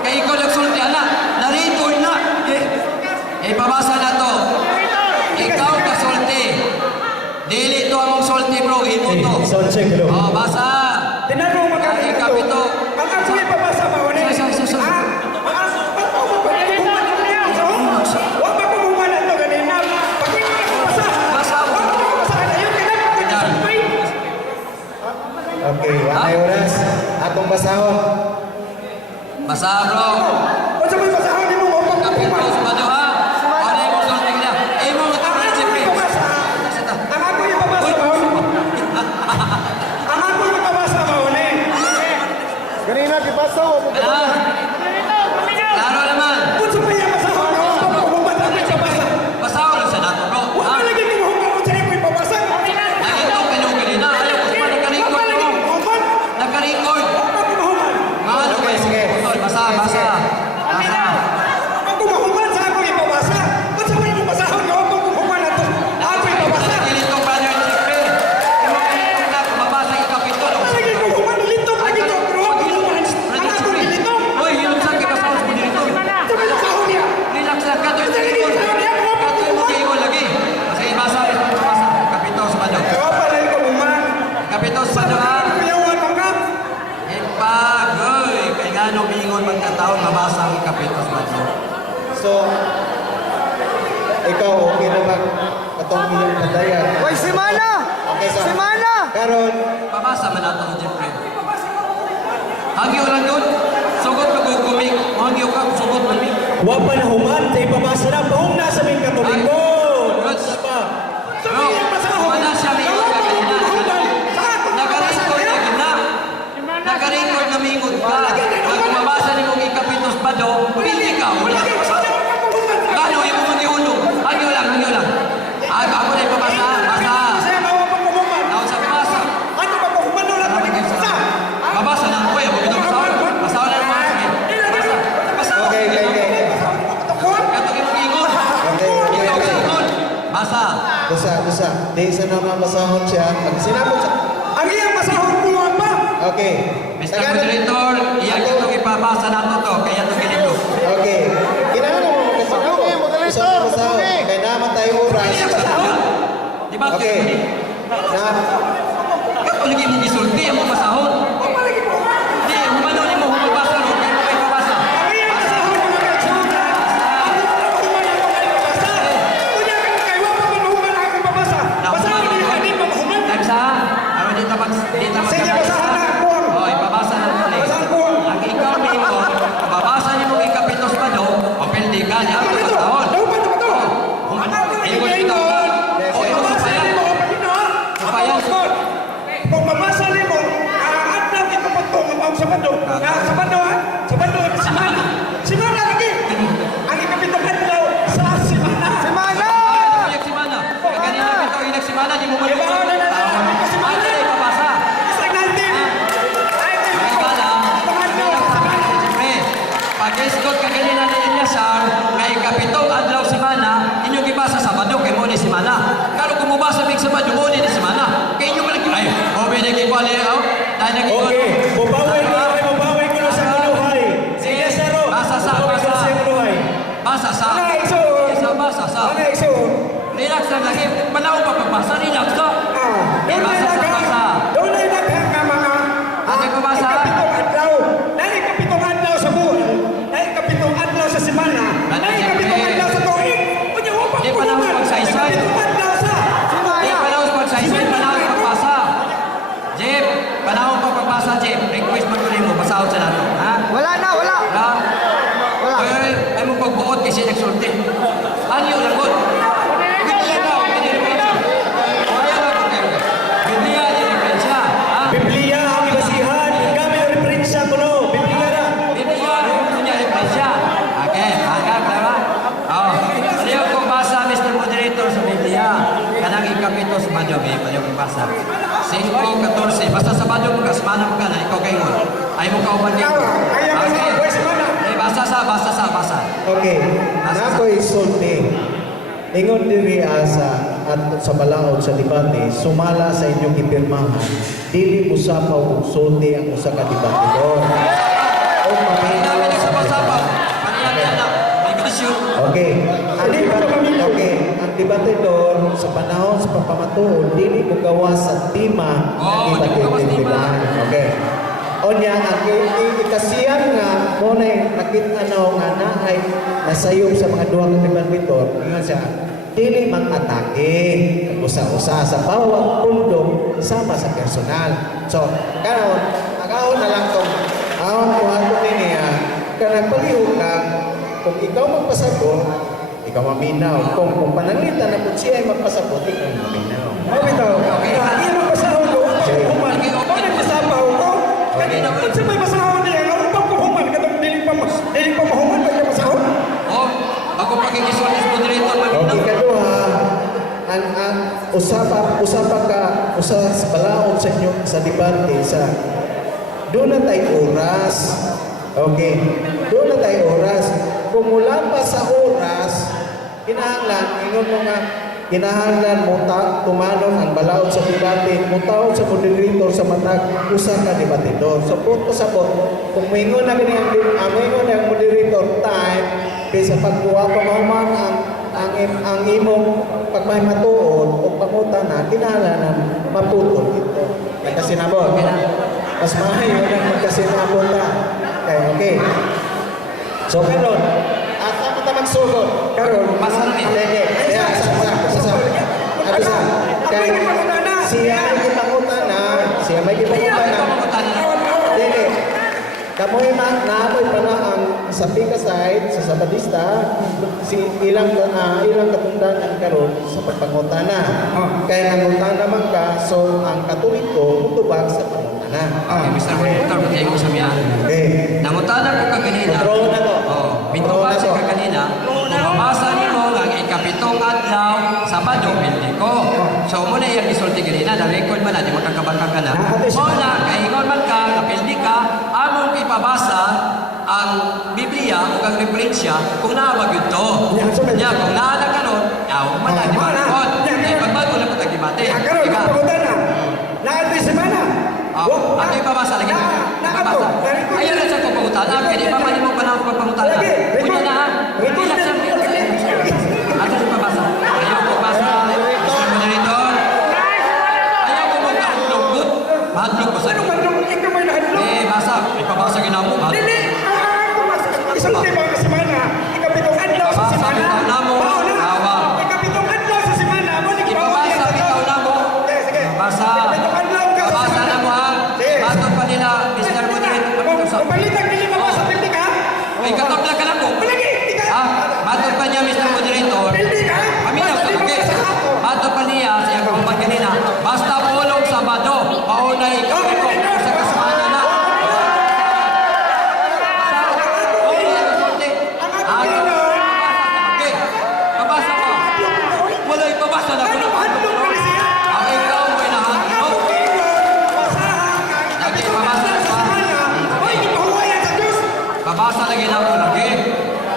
Kaya ikaw nagsulti, anak. Na-record na. Ipabasa na to. Ikaw kasulti. Dili to among sulti, bro. Imo Okay, to. sound check, hello. Oh, basa. Tinanong mo ka Ay, kapito. Ang ako ipabasa ba ulit? Sus. Huwag ba kumuha na ito ganina? Bakit mo nagpapasa? Basa. Huwag mo nagpapasa ka na yun. Yan. Okay, anay oras. Atong basahon. Basa, bro. O sa may basahon, di mo mo Kapito, pagkukuha. sabado, ha? Ano yung mong sulti ka na? Imo mo ito, Ang ako Prinsipe. ipabasa. Ang ako ipabasa ba ulit? Ang ako ipabasa ba ulit? Ganina, di basa. Ano? Klaro naman. Kung sa may basahon, huwag ba kumuha na ito ipabasa? Basahon lang sa nato, bro. Huwag Ha? ba lagi kumuha kung sa ito ipabasa? Nakita ko kanina. Ayaw ko pa Huwag ba nakarecord, lagi bro. kumuha? Nakarecord. Huwag ba kumuha? Mga ano Okay, kayo? sige. Tol, basa. Ang kumuha sa ako ipabasa. Kung sa may basahon, huwag ba kumuha na ito? Ako ipabasa. Kilito pa niyo yung siyempre. Imo kilito na, kumabasa yung kapitulo. Lagi kumuha, nilito ka dito. Pero huwag kumuha. Ang ako nilito. Hoy, hilong sa kay basahon ko dito. Sa may basahon niya. Relax lang, kato yung kilito. Kato yung kilito lagi. Sige, basa. Kapito sa bado. Huwag pa rin kumuha. Kapito sa bado, ha? Kuyawan mo ka. Ipagoy. Kaya nga nung ingon magkataon, mabasa ang kapito sa bado. So, ikaw, okay na ba? Atong iyong padayan. Hoy, simana! Okay, so, Simana! karon, Pabasa man nato ang Jeffrey. Hangyo lang doon. Sugot magugumik. Hangyo ka, sugot magumik. Huwag pa na human, sa ipabasa na, pahong nasa may katoliko. Good. Pa. Bro, wala siya may ingot ka kanina. Nag-record na gina. Nag-record na may ingot ka. Pag kumabasa ni mong ikapitos pa do, pili ka. Wala ka basa. Gano, yung mga niulong. Hangyo lang. Ako na ipabasa. Basa. Tawag sa basa. Mabasa na ako eh. Bumito basahon. Basahon na naman. Sige. Basa. okay. Katong imong ingon. Ikaw sa ingon. Basa. Dusa. Di sa naman basahon siya. Pag sinabot sa... Okay. Mr. Moderator, iyan itong ipabasa nato to. Kaya ito ganito. Okay. Kailangan mo magkasama ko. Okay, moderator, Gusto mo basahon. okay. Kaya naman tayo oras. Di ba? Okay. Na, Ikaw lagi mong isulti ang mga basahon. Hindi, humano ni mo humabasa. No? Kaya mo kayo mabasa. Time sa? Ano dito mag... Sige, basahan na ako. Oh, ipabasa na ito. Basahan ko. Ang ikaw mismo, mababasa niyo mong ikapitos pa do, o pildi ka niya ang basahon. Kung mabasa ni mo, aadam ipapagtong ang Sabado. Sabado ha? Sabado at Simana. Simana lagi. Ang ikapitong adlaw sa Simana. Simana! Simana. Kanina ito inagsimana, di mo Iba maluto. na lang. Ano na ipabasa? Isang natin. Ay, Ang ikala, siyempre, pag-escort ka kanina ni Eliasar, kay kapitong adlaw simana, inyong ibasa Sabado, kay mo ni simana. Kalo kung mubasa big Sabado, mo ni simana. Kay inyo malagi, ay, obe na kay kwali, dahil naging Okay, mabaway ko na sa Manuhay. Sige, Saro. Basa sa. Manuhay. Basa sa. Ano, Igsoon? Basa sa. Ano Igsoon? Relax lang lagi. Panaw pa pagbasa, relax ka. Basa sa basa. Doon ay naghang ka mga Ano yung basa? ikapitong adlaw. Dahil ikapitong adlaw sa buwan. Dahil ikapitong adlaw sa simana. Dahil ikapitong adlaw sa tuig. Kunya mo Di pa naman pagsaysay. Ikapitong adlaw sa Jeep, panahon pagsaysay, panahon pagbasa. Jeep, panahon pagbasa, Jeep. Request mo tuloy mo, basahon sa nato. Ha? Wala na, wala! Ha? Wala. Ay mo pagbuot kasi nagsulti. Ano yung lagot? Biblia daw, pinirepensya. Kaya lang ko kayo. Biblia, pinirepensya. Ha? Biblia ang ibasihan. Kami ang referensya ko no. Biblia na. Biblia, punya referensya. Okay, klaro? Oh, paliw kong basa, Mr. Moderator, sa Biblia. Kanang ikapito sa Badyo, paliw kong basa. 5:14. Basta sa Badyo mo ka, semana mo ka na, ikaw kayo. Ay mo ka uban dito. Ayaw ka sa buhay simana. Basa. Okay. Nako'y sulti. Ingon diri sa at sa balaod sa debate sumala sa inyong gipirmahan dili usapaw ug sulti ang usa ka debatidor. O maminaw Kami sa nagsapasapaw. debate. Kanina na. May gasyo. Okay. Ang debatidor sa panahon sa pagpamatuod dili mo gawas sa tema Oo, nga di mo gawas tema. Okay. Onya ang ikasiyan nga mo na nakita nga naay nasayop sa mga duha ka debatidor ingon siya dili mag-atake usa-usa sa bawat pundok sama sa personal. So, karon agaw na lang tong ahon ko ato nini kanang palihog lang kung ikaw magpasagot ikaw maminaw. Kung pananglitan na kung siya ay magpasabot, ikaw maminaw. Bitaw. Iya magpasahod ko. Okay. Human. O nagpasapaw ko. Kanina kung sa may pasahod niya, ang upang ko human katong dili pa mahuman ba niya pasahod? Oh, ako pagkikisuan ni moderator Okay, maminaw. kaduha, ang usa sa balaod sa inyo sa debate sa doon na tayo oras. Okay, doon na tayo oras. Kung mula pa sa oras, kinahanglan, ingon mo nga, kinahanglan mo tumanon ang balaod sa debate, mutaw sa moderator sa matag, usa ka debatidor. So, punto sa kung mingon na ganyan, mingon ang moderator time, kaysa pagkuha pa mahuman ang imong pagmahimatuon o pamuta na, kinahanglan na maputol ito. Nagkasinabot. Mas mahay yun ang magkasinabot na. Okay. So, karon, at ako ta magsugod. Karon, Basa na, eh. Hindi. Kaya, sa. Kaya, siya may gipangutan na. Hindi. Kamoy naamoy pa na ang sa Pika side, sa Sabadista, ilang katundanan karon sa pagpangutana. Kaya nangutan naman ka, so ang Katoliko, mutubag sa pangutana. Okay, Mr. Moderator, pati ko sa miya. Okay. Nangutana ko kaganina. Control na to. Oh, bintuan siya kaganina. Kung mabasa niyo nga ikapitong adlaw Sabado, hindi ko. So muna yung isulti ganina, na-record man na, di makakabangka ka na. Muna, kaingon man ka, kapildi ka, among ipabasa ang Biblia o ang referensya kung naabag yun to. Nya, kung naalag ka nun, yaw man na, di ba? Kaya pagbago na po tagimate. Karon, Diba? kapagutan na. Naatoy semana. Ano yung pabasa lagi? Pabasa. Ayun na sa pagpangutana. Pwede pa mali mo pa na pagpangutana. Pwede na ha. Pwede na sa ano yung pabasa? Ayaw ko basa. Mr. Moderator. Ayaw ko magka-hadlog good. Mahadlog ko sa Ano man nung ikaw may nahadlok? basa. Ipabasa ginamo. Dili. Isang tiba ka semana. Ikapitong adlaw sa Pabasa semana. bitaw na mo. Awa. Ikapitong adlaw sa semana. Mo ni Ipabasa bitaw na mo. Sige. Pabasa. Ikapitong adlaw ka sa Pabasa na mo ha. Sige. Batot pa nila, Mr. Moderator. Kung balitan dili mo sa pildi ka. Ay, katapla ka na po. Palagi. Ika. Ah, batot pa niya, Mr. Moderator. Pildi ka. Aminaw sa Basta di mo pagkis. sa ako. Batot pa niya, siya kung kanina. Basta pulong Sabado, paunay kapito sa kasamana na. Okay, pabasa ko. Wala ipabasa na ko na Hadlok ka ni siya. Ang ikaw mo inahandlok. Lagi pabasa na pa. Oy, ipahuwayan sa Diyos. Babasa lagi na ako lagi.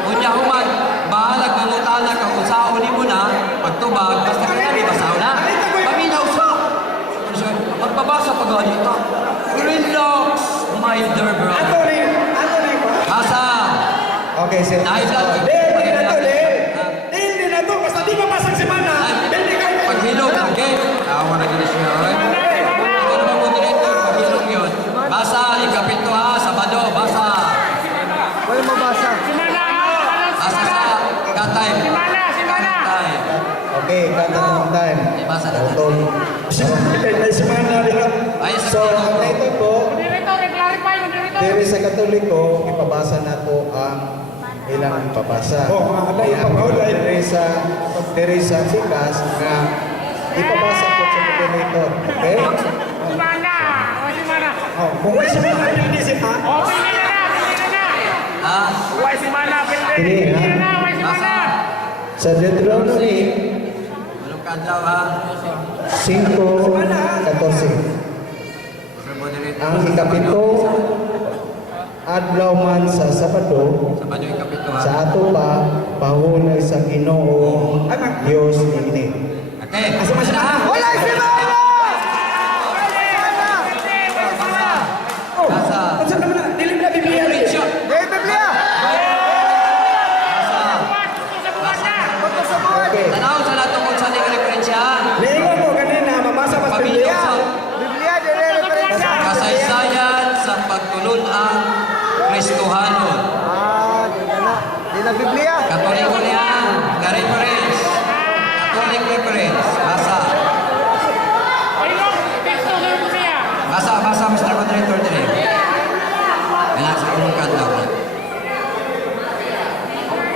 Unya human, bahalag ng utana ka kung saan ni mo na, pagtubag, basta ka na, basaw na. Paminaw sa. Magbabasa pa gani ka. Relax, my dear Ato brother. ni. Basa. Okay, sir. Dahil lang. Dili na to, dili na to. Basta di mapasang semana. Dili ka. Paghilog lagi. Tawa na gini siya. Ito naman mo direktor, paghilog yun. Basa, ikapito ha, Sabado, basa. Basa sa katime. Katime. Okay, kanta ng time. Basa na. Utol. May semana din ka. Ay, So, ang ito po, diri sa Katoliko, ipabasa na po ang ilang ipabasa. Oh, mga Kaya ipapahulay. diri sa Pikas nga ipabasa po sa moderator. Okay? Oh, kung may semana pildi siya. Ah, Dili, ha? basa. Sa Deuteronomy Anong kadlaw ha? 5:14. Mr. Moderator. Ang ikapito adlaw man sa Sabado, Sabado ikapito ha? sa ato pa pahunay sa Ginoo Dios ini. Okay, Okay. Asa man siya? Wala si Mana! Oh, Asa. asa ka na? Dili na Biblia ni. Diretso. Dahil Biblia! Punta sa buwan! Okay. Tanaw sa nato kung saan yung referensya. Lingon mo kanina, mamasa pa sa Biblia. Biblia, dahil referensya! Kasaysayan sa pagtulunang Kristohanon. Di na Biblia! Katoliko niya, ka-reference. Catholic reference. Basa. Basa, Mr. Moderator dire. Kailangan sa unong kadlaw.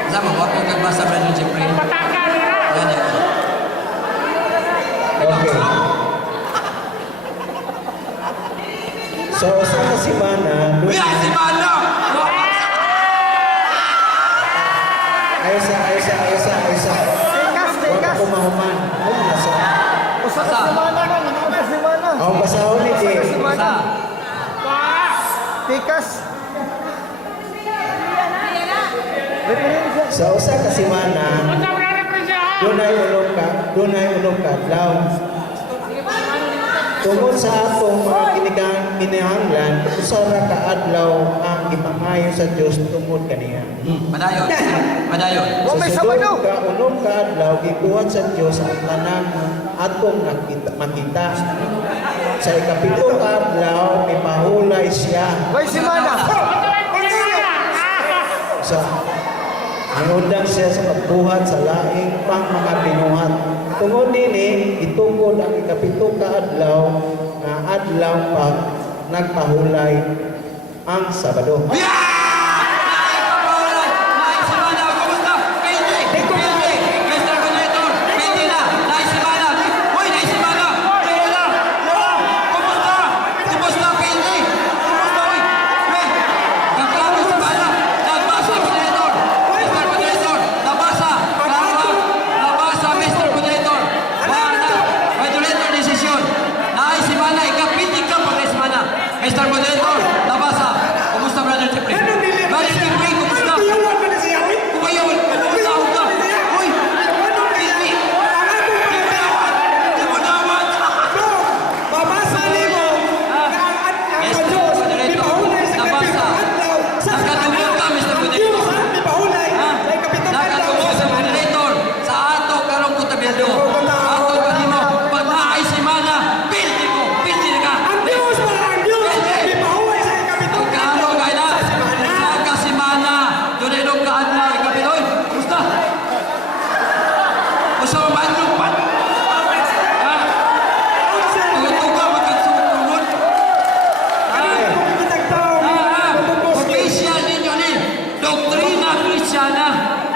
Sama, wag ko kagbasa, Brother Jeffrey. Yan yan. Okay. So, sa kasimana, Uy, si Mana! ayos. Tikas, Huwag tikas! ako mahuman. Huwag nasa. Usa ka si Mana na, usa si Mana! Ang basahon ni Jay. Si Mana! Tikas! Referensya! Sa usa ka semana, dunay ulong kadlaw. Tungod sa atong mga kinahanglan, usa ra ka adlaw ang ipangayo sa Dios tungod kaniya. Padayon. Padayon. Wa may Sa Sabado! sulod ka ulong ka adlaw giguhat sa Dios ang tanang atong makita. Sa ikapito ka adlaw mipahulay siya. Way si Mana! Sa Nangundang siya sa pagbuhat sa laing pang mga binuhat. Tungod nini, itungod ang ikapito ka adlaw na adlaw pa nagpahulay ang Sabado. Yeah! Mr. Moderator, nabasa. Kumusta, Brother Jeffrey? Brother Jeffrey, kumusta? Kumayaw, kumusta ka? Uy! Hindi! Hindi mo naman! Babasa nimo na ang Diyos ipahulay sa kapitong adlaw sa Nakatulog ka, Mr. Moderator. Diyos ipahulay Ha? sa kapitong adlaw Nakatulog sa Moderator. Sa ato karong kutabyado. Ato kanino. Pag naay si Mana, pildi ko! Pildi ka! ang Diyos ipahulay sa kapitong Kano kaya na? Sa kasimana. Doon ay nung kaadla. Ikapiloy. Kumusta? Gusto mo ba ang lupan? Ha? Tuga magkatsunod. Ha? Official ninyo ni. Doktrina Kristiyana.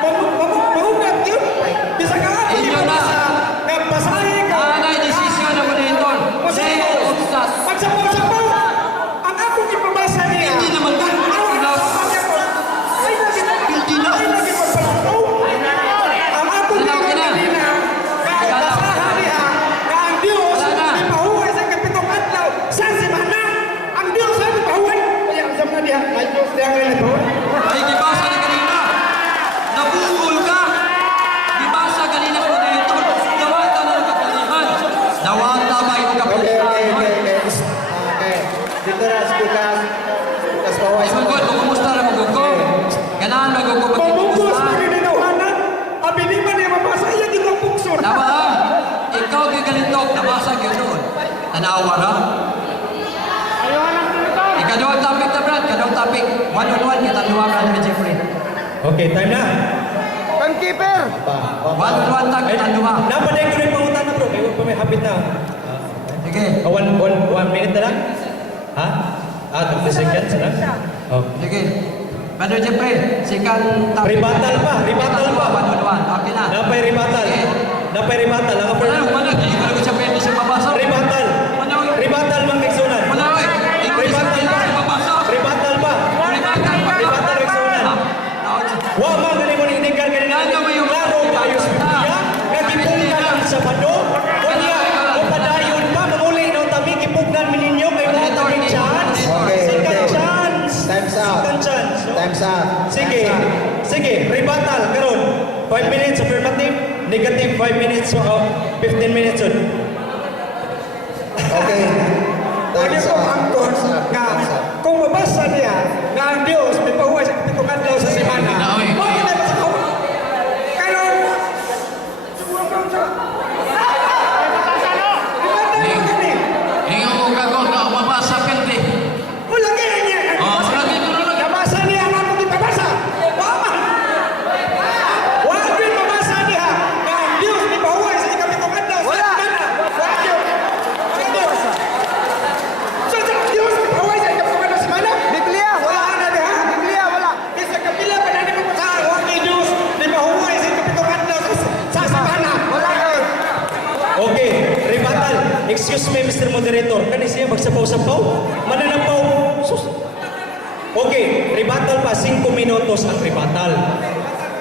Mahugat yun. Bisa ka ako Inyo na. basahin ka. Anay desisyon ng Moderator. Sige, usas. Pagsapaw-sapaw, ang akong ipabasa niya. Hindi naman doon. Ay, lagi magpalapaw. Ang akong Ano, ginagawa kina? nila, basahan niya, na ang Diyos Wala na. ipahuway sa kapitong adlaw sa semana. Ang Diyos ay ipahuway. Kaya ang sama niya, ay Diyos niya ang ipahuway. Ay, gibasa na kanina. Nabungol ka. Gibasa kanina sa Moderator. Dawata na ng kapalihan. Dawata ba yung kapalihan? Okay. Dito na, speakas. Speakas bawal Ay, magod, kumusta na magugong? Ganahan magugong Pabungkos magkikusta. na gininawanan. Abiliman niya mabasa, iya gitang pukso. Tama ha? Ikaw gigalintok, nabasa yun doon. Tanawa na? Ikadawang topic na, Brad. Kadawang topic. One-on-one, katanduwa, Brother Jeffrey. Okay, time na. Timekeeper! One-on-one, katanduwa. Napaday ko rin pangutan na bro. May hapit na. Sige. One minute na lang? Ha? 30 seconds na? Oh. Sige. Brother Jeffrey, second topic. Ribatal pa. One-on-one. Okay na. Napay ribatal. Sige. Napay ribatal. Ang Wala, wala. Hindi ko na siya pwede siya mabasa. Ribatal. Wala, wala. Ribatal mang Migsunan. Wala, wala. Hindi ko na siya Ribatal pwede pa. siya mabasa. Ribatal pa. Ribatal Migsunan. Wa man gani mo nindigan kanina. Klaro kayo sa Biblia. Nga gipungnan ang Sabado. Kunya, o padayon pa. Mamuli na tami gipungnan mininyo kay mo taging chance. Okay, Second okay. chance. Time's out. Second chance. Time's up. Sige. Sige. Ribatal. Karon. 5 minutes affirmative. negative 5 minutes so 15 minutes yun. Okay. Lagi Time's ko up. ang kon Time's up. nga Time's up. kung mabasa niya nga ang Diyos may pahuway sa kapitong adlaw sa semana. Oy, oy. Bakit na sa karon? Ingo mo kagon na umabasa pildi. Wala kaya niya. Oh, lagi ko na lagi. Nabasa niya ang akong ipabasa. Wama. Wala din mabasa niya nga ang Diyos may pahuway sa kapitong adlaw sa semana. Wala Diyos. Wala Diyos. So, sa Diyos may pahuway sa kapitong adlaw sa semana? Biblia. Wala na niya. Biblia. Wala. Isa kapila pa na ko sa huwag ni Diyos may pahuway sa kapitong adlaw sa semana. Wala Diyos. Okay, rebuttal. Excuse me, Mr. Moderator. Kani siya magsapaw-sapaw? Mananapaw. Sus. Okay, rebuttal pa. 5 minutos ang rebuttal.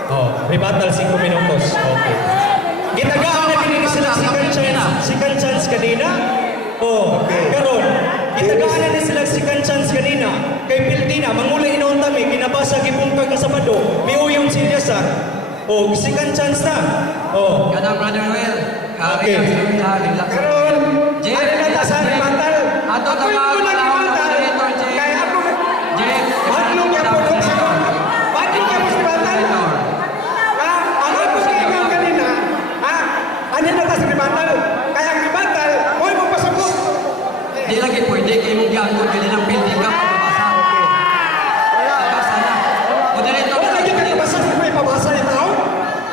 Oh, rebuttal 5 minutos. Okay. Gitagaan na din sila second chance kanina. Oh, karon. Gitagaan na din sila second chance kanina. Kay Pildina, mangulay inon tami, kinabasa gipungkag ng Sabado, miuyong si Eliasar. Oh, second chance na. Oh. Kada Brother Noel. Okay. Relax. Karon, Jeff, ano na ta sa rebuttal? Ato Ako'y tama unang rebuttal. moderator, Jeff. Kaya ako, Jeff. badlong niya po kung sino. Badlong niya po si rebuttal. Ha? Ang ako sa ingang kanina, ha? Ano na ta sa rebuttal? Kaya ang rebuttal, huwag mo pasagot. Di lagi pwede kayo mong gagawin kasi ng building ka pabasa. Pabasa na. Moderator, Wala lagi ka nabasa sa may pabasa yung tao?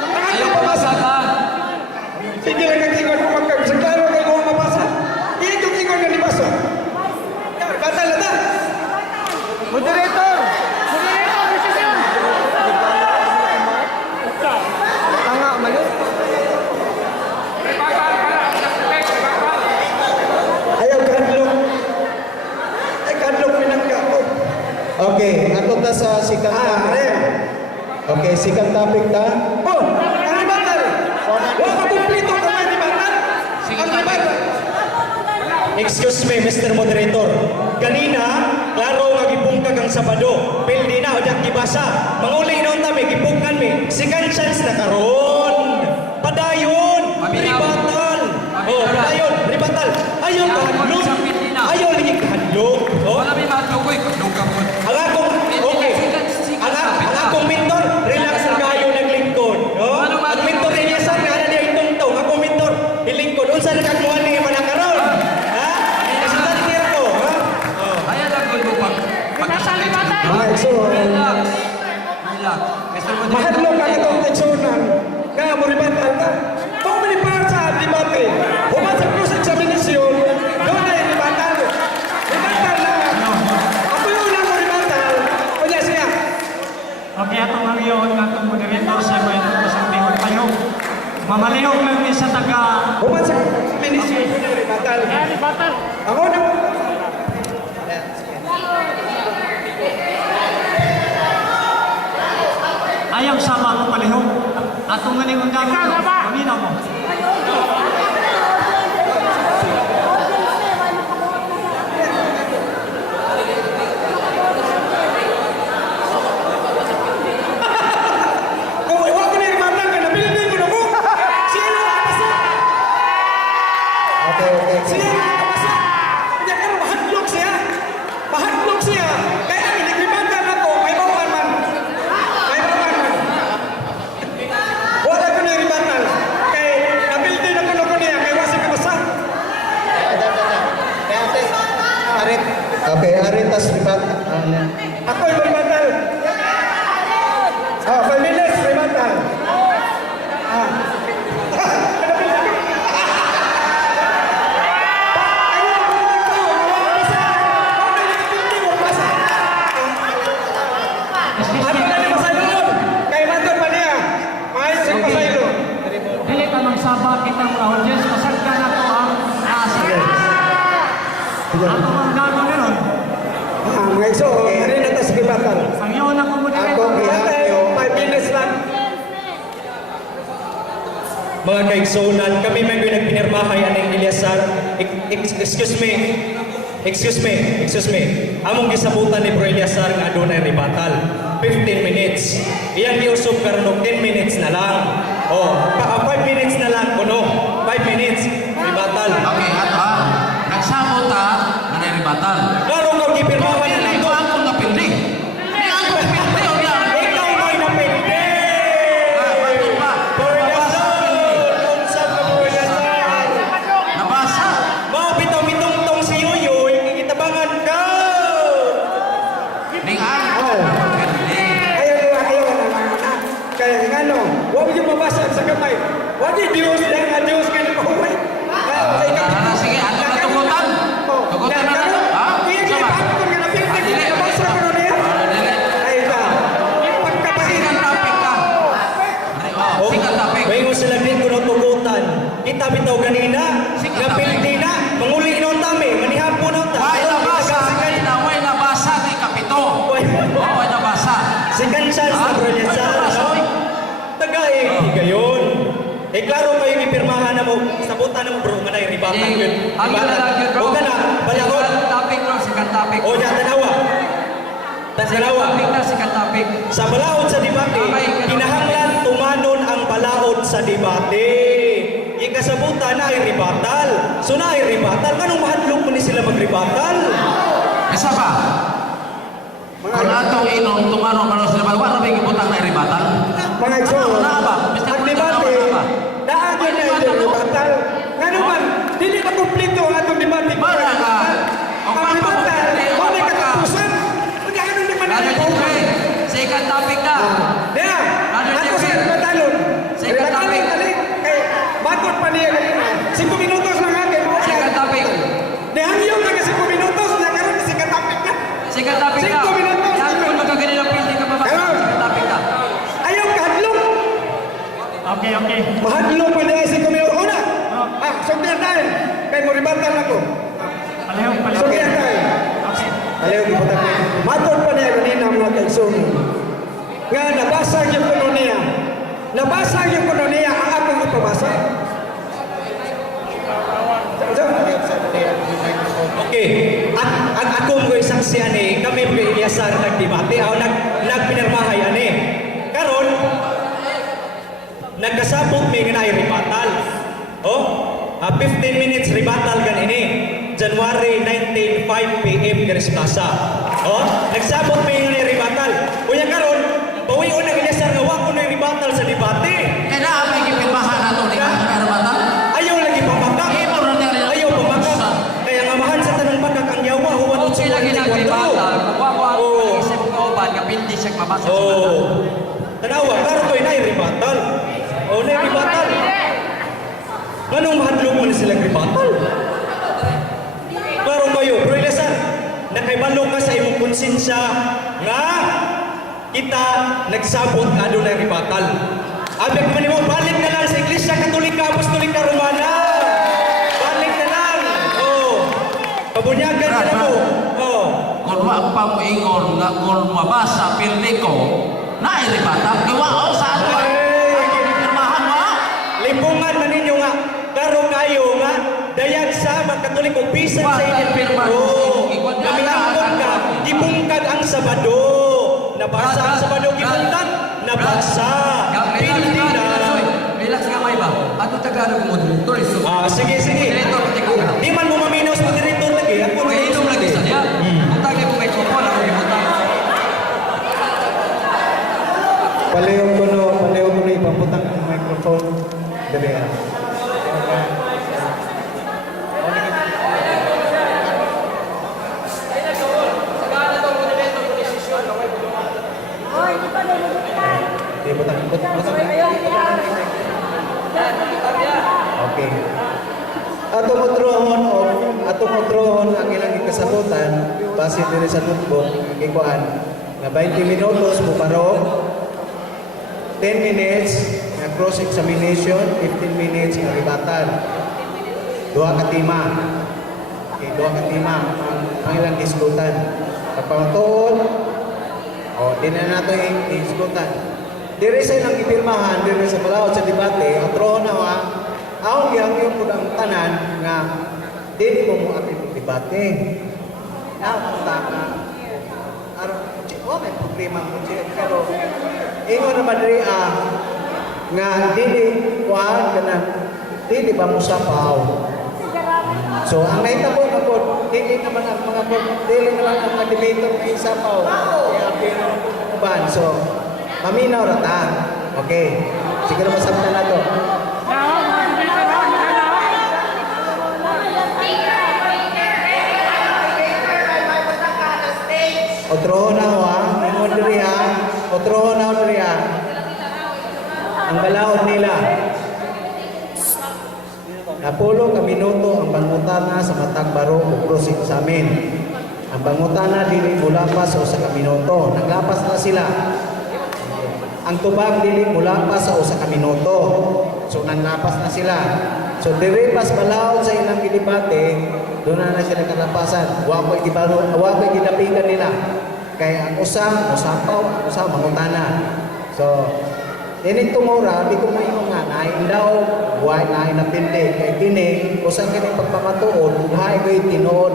ayaw pabasa ka. Sige lang ang ingon mo magkabisag. Klaro kayo kung mabasa. Iyan yung ingon na nibasa. Rebuttal na ta. Moderator! Moderator! Desisyon! Tanga, mali. Ayaw kadlok. Ay kadlok pinangga ko. Okay, ato ta sa second topic. Okay, second topic ta. Oh, ang rebuttal. Wala ka kumplito kung may rebuttal. Ang rebuttal. Excuse me, Mr. Moderator. Kanina, klaro nga gipungkag ang Sabado. Pildi na, udak gibasa. Mangulay noon tami, gipungkan mi. Second chance na karon. Padayon. Paminaw. Ribatal. Oh, padayon. Ribatal. Ayaw Ayaw mo kahadlok. sa Pilipina. Ayaw lingig kahadlok. Oh. Wala may matukoy. Luka po. Ang akong, okay. Ang akong mentor, relax na kayo naglingkod. No? Ang mentor niya sa nga na niya itungtong. Akong mentor, ilingkod. Unsa na kagmuhan niya pa na karon? Ha? Nasulat niya ko. Ha? Oh. Ayan ang gulo pag pagkasalit. Ay, so, Relax. Relax. Mr. Moderator. mahadlok ang itong teksonan. Nga mo rebuttal ka. Kung manipar sa debate, human sa cross-examination, doon ay rebuttal. Rebuttal na. Ako yung unang mo rebuttal. Kunya siya. Okay, atong ang iyon nga itong moderator sa mga itong pasang kayo. Mamalihog lang ni sa taga. Human sa examination, rebuttal. Ako na mo. Ayaw sama ko palihog. Atong galing ang gagawin. Paminaw mo. Kung iwag ko na rebuttal ka, nabilitin ko na mo. Siya na nakapasa. Okay, okay. Siya na nakapasa. Kanya ka na mahadlok siya. Mahadlok siya. Kaya ang iniglibantan ako, may bawan man. May bawan man. Wala ko na rebuttal. Kay nabilitin ako na ko niya, kay wasig ka basa. Okay, aritas ribat. Ako yung rebuttal. Oh, 5 minutes, rebuttal. Ah. Ano na ni Pasaylo? Kay Manton pa niya. Maayos ang Pasaylo. Dili ka magsaba kitang audience. Pasagka na to ang asa. Atong ang gagawin nun. Ah, mga iso, ano na tas rebuttal? Ang iyon ang Ako, moderator. Rebuttal, 5 minutes lang. Mga kaigsunan, kami may nagpinirmahay aning Eliasar. Excuse me. Among gisabutan ni Bro Eliasar nga adunay rebuttal. 15 minutes. Iyang giusog karon og 10 minutes na lang. Oh, 5 minutes na lang kuno. 5 minutes. Rebuttal. Okay, ato ha. Nagsabot ha, nga na ribatan. Klaro ko gipirmahan na Ikaw nako. ang napindi. Hindi ako napindi, o yan. Ikaw mo'y napindi. Bakit ba? Borlasol! Unsa ka Borlasol? Nabasa. Mao bitaw mitungtong si Yoyoy, kikitabangan ka. Ning ang. Hindi. Ayaw na. Kaya nga no, huwag yung mabasa sa kamay. Huwag yung Diyos lang ang Diyos ka na mahuway. Sige, ano na tugutan? Tugutan na na. Ha? Kaya Sama. ginipapon ka na pinag nabasa ko na niya. Ay ka, pagkapasin. Sikat topic ka. Sikat topic. Mayo sila din ko tugutan. Kita bitaw ganina, Sige, nga tabi. Pilipina, manguli nung tami, manihapon nung tami. Way nabasa kay kapito. Way nabasa. Second chance na bro niya sa tagay, higayon. Eh klaro kayo ipirmahan na mo, sabutan na mo bro, nga na ribatan yun. Ang yun na lang yun, bro. Huwag ka na, balakot. Second topic, bro. Second topic. O niya, tanawa. Second Tanawa. topic na, second topic. Sa balaod sa debate, kinahanglan tumanon ang balaod sa debate. Yung kasabutan na ay ribatal. So na ay ribatal. Anong mahadlong mo ni sila magribatal? Isa pa. Kung atong inom, tumano man sila ba? Wala ba yung ibutang na ribatan? Mga igsoon, Wala ba? Mr. ang President, debate, wala ba? daan yun na yung debatal. Nga naman, hindi pa kumplito ang atong debate. Wala ka. Ang debatal, wala katapusan. Kaya anong naman Brother ang Jeffrey, second topic na. Diyan, Brother ako Jeffrey. sa debatalon. Second topic. Kay, batot pa niya kanina. 5 minutos lang agad. Second topic. Diyan yung mga 5 minutos, nakaroon na second topic na. Second topic na. 5 minutos. Yan, kung magkagaling ng pili ka pa ba? Ayun. Second topic na. Ayaw kahadlok. Okay, okay. Mahadlok pa niya 5 minutos. Una, sugdihan tayo. Kay mo ribatan ako. Paliw. Sugdihan tayo. Okay. Ayaw gibutan ko. Matod pa niya kanina mga kaigsoon. Nga nabasag yung kuno niya. Nabasag yung kuno niya ang akong ipabasa. Okay. At akong ko isang siya ni, kami ko Eliasar nagdebate, o nagpinirmahay ani. Karon, nagkasabot may nga na ribatal. Oh, 15 minutes ribatal ganini. January 19, 5 p.m. Garis Plaza. Oh, nagsabot may nga na ribatal. Kuya karon, bawion na Eliasar nga wa ko na ribatal sa debate. Kaya na, may kipirmahan na ito. Di ka na ribatan? Ayaw lagi pabakak. Imo na niya rin. Ayaw pabakak. Kaya nga mahal sa tanong bakak ang yawa, huwag Okay lagi na ribata. Kuwa Oo. isip ko ba nga pili siya mabasa sa mata. Oh. Tanawa, klaro ko na ribatal. Oh, na ribatal. Anong mahadlong mo na sila ribatal? Klaro kayo, Bro Ilasan, nakaibalong ka sa imong konsensya nga kita nagsabot nga doon na ribatal. Abi ko manimo, balik na lang sa Iglesia Katolika, Apostolika Romana. Balik na lang. Oh. Pabunyagan ka na mo. Oh. Kung wa pa mo ingon nga kung mabasa pirli ko, na ribatan. Kaya wa sa ato. Pirmahan mo. Limbungan man ninyo nga, klaro kayo nga, dayag sa mga Katoliko, bisan sa Bakit inyo. pirma? Oo. Namingangkot ka, gibungkag ang Sabado. Nabasa ang Sabado, gibungkag. Nabasa. Hindi na. Relax ka may ba? Ato Tagalog mo dito. Sige, sige. Dito, tiko ka. Di man mo maminaw sa moderator lagi. Ako Kung inom lagi sa diya. Kung tagay mo may kupon, ako ibutang. Palihog ko no ipaputang ang microphone. Dali ah. Di butang. Okay. Atong kontrohon ang ilang ikasabutan base diri sa notebook ikuan nga 20 minutos mo paro 10 minutes na cross examination, 15 minutes na rebuttal. Duha ka tema. Okay, duha ka tema ang ilang diskutan. Pagpangtuon, di na nato i-diskutan. Diri sa ilang ipirmahan, diri sa balaod sa debate, atrohon na wa, aw gihangyo pud ang tanan nga dili mo mo apil debate. Punta ka. Aron, may problema mo siya. Pero, ingon naman rin, nga dili kuan kana dili ba mo sapaw. So ang nahitabo na po, dili naman ang mga dili naman ang mga debater na isapaw. Kaya pero uban. So maminaw ra ta. Okay. Siguro masabtan na to. Otro na wa, ingon diri ha. Otro na diri ha. Ang balaod nila. Napulo ka minuto ang pangutana sa matag baro o crossing sa amin. Ang pangutana dili mulapas sa usa ka minuto. Naglapas na sila. Ang tubag dili mulapas sa usa ka minuto. So naglapas na sila. So diri pas balaod sa ilang gidebate, doon na sila kalapasan. Wa ko'y gidapigan nila. Kaya ang usa mosapaw, ang usa mangutana. So Dinig tumura, di ko maingon nga, nain daw, buhay nain na pindi. Kaya kini, kusang kini pagpamatuod, buhay ko'y tinuod.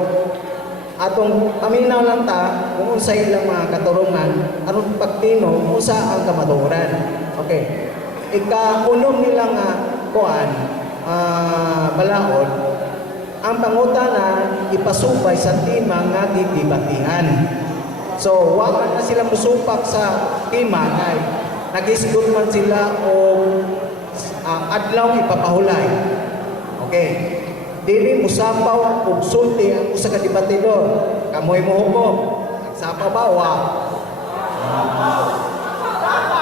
Atong paminaw lang ta, kung unsa ilang mga katurungan, anong pagtino, kung unsa ang kamaturan. Okay. Ika-unom nilang kuan, balaod, ang pangutana ipasupay sa timang nga gidibatihan. So, wag na sila musupak sa timang ay nag-isgot man sila o adlaw ipapahulay. Okay. Dili musapaw og sulti ang usa ka debatidor. Kamoy mo hukom. Nagsapa ba wa?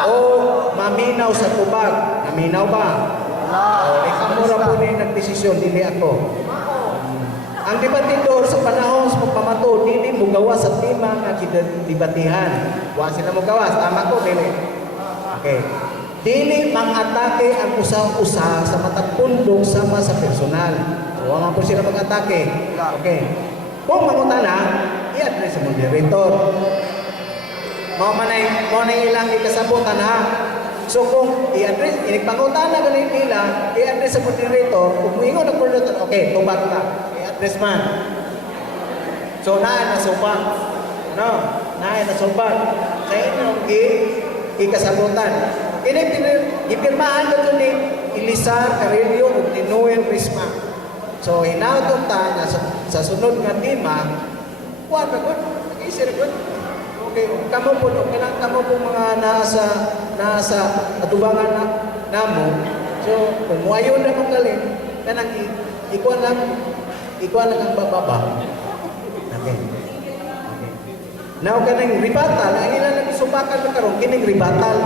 O maminaw sa tubag. Naminaw ba? Ikaw ra po ni nagdesisyon, dili ako. Ang debatidor sa panahon sa pagpamato, dili mo gawas sa tema nga debatihan. Wa sila mo gawas. Tama ko, dili. Okay. Dili mang-atake ang usa-usa sa matag pundok sama sa personal. So, wala po sila mag-atake. Okay. Kung mangutana, i-address sa moderator. Mao man ilang ikasabutan ha. So kung i-address, inipangutana ganit nila, i-address sa moderator, kung muingon ang moderator, okay, tubag na. I-address man. So, naan na subak. No? Naan na subak. Sa inyong ikasabutan. Ipirmahan ko ito ni Elisar Carillo o ni Noel Risma. So, hinautong ta na sa sunod nga tema, kuwan na ko, nag-isir ko. Okay, kamo po, kamo po mga nasa atubangan na namo. So, kung muayon na mong galing, kanang ikuan lang ang bababa. Okay. Now, kanang ribatal, ang ilan na isubakan na karon kining ribatal.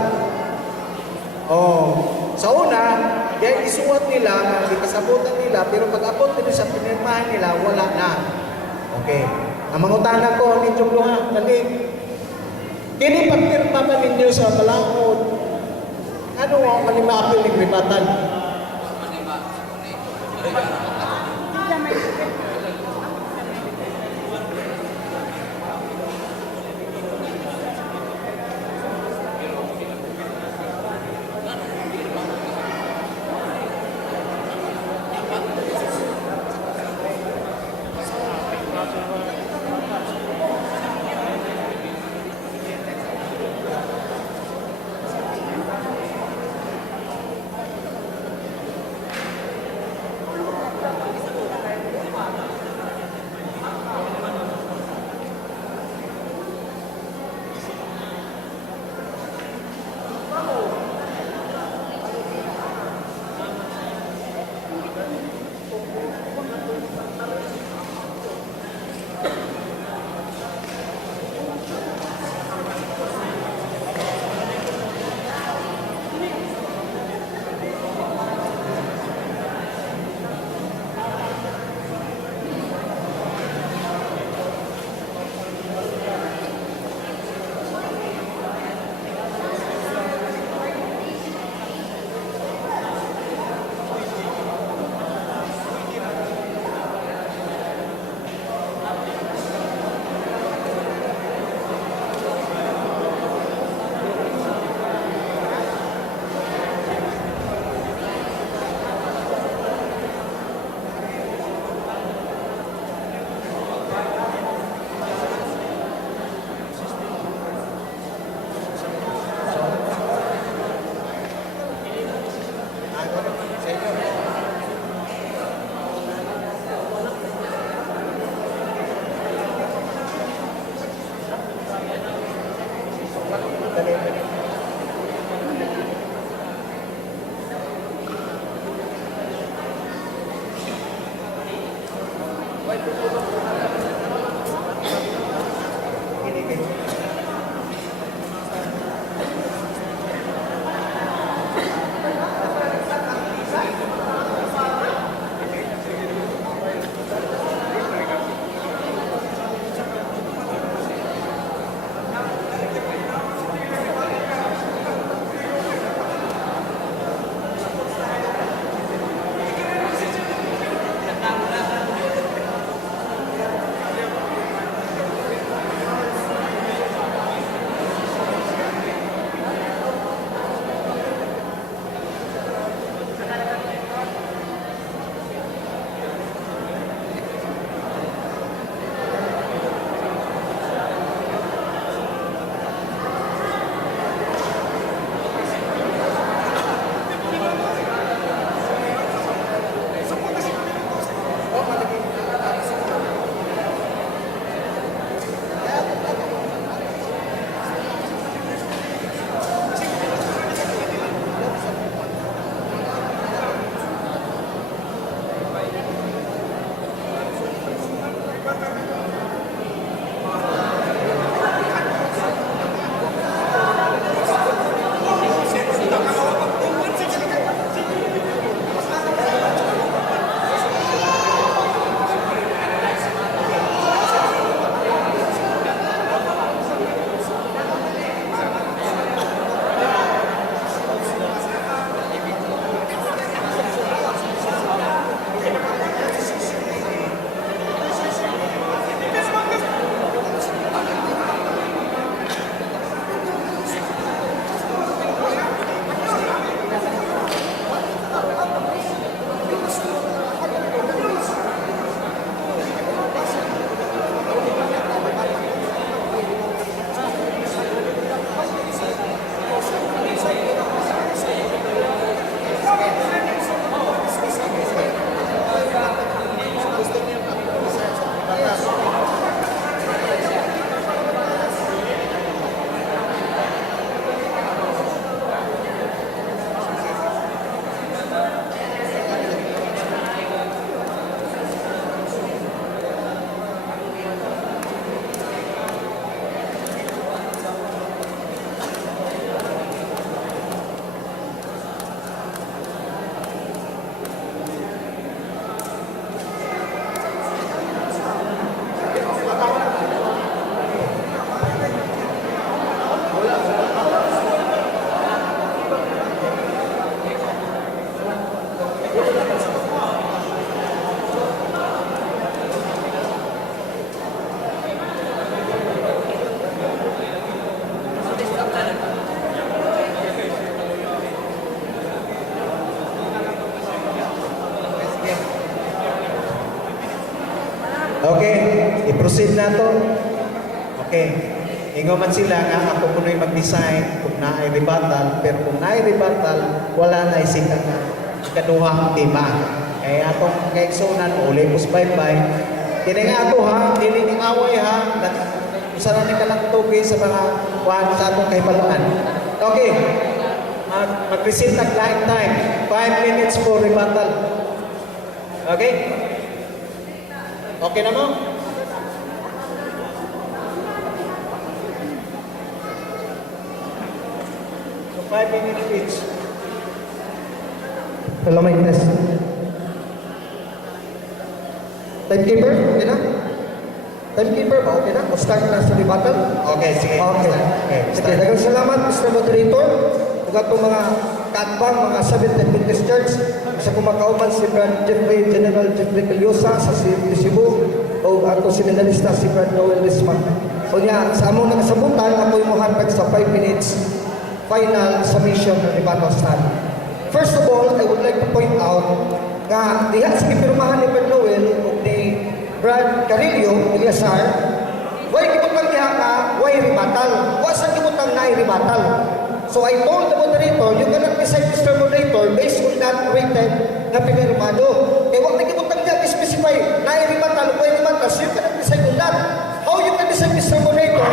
Sa una, dahil isuwat nila, ikasabutan nila, pero pag-abot nila sa pinirmahan nila, wala na. Okay. Ang mangutana ko, ninyong luha, dali. Kini pagpirma ba ninyo sa Balaod? Ano ang malimapil ng ribatal? proceed na to. Okay. Ingo man sila nga ako kuno'y mag-design kung naay rebuttal, pero kung naay rebuttal, wala na isika nga ikaduhang tema. Kaya atong kaigsunan, uli pus bye-bye. Kini nga ako ha, dili ni away ha, usaran ni kanang tubi sa mga kuhan sa atong kahibaluan. Okay. Mag-receive na client time. 5 minutes for rebuttal. Okay? Okay na mo? So 5 minutes each. Hello, my goodness. Timekeeper, okay na? Timekeeper ba, okay na? O start na sa rebuttal? Okay, sige. Okay. Sige, dagang salamat, Mr. Moderator. Kung itong mga katbang, mga Seventh Adventist Church, sa kumakauman si Brad Jeffrey, General Jeffrey Calyosa sa Cebu, o ato seminarista si Brad Noel Risman. O niya, sa among nakasabutan, ako'y muhatag sa 5 minutes final submission ng rebuttal stand. First of all, I would like to point out na diha sa kipirmahan ni Brad Noel o ni Brad Carillo, Eliasar, why kibutang diha ka, why rebuttal? Wasa kibutang na rebuttal? So I told the moderator, you cannot decide, Mr. Moderator, based on that written na pinirmado. Eh, huwag na kibutang diha specify na rebuttal, why rebuttal? So you cannot decide on that. How you can decide, Mr. Moderator,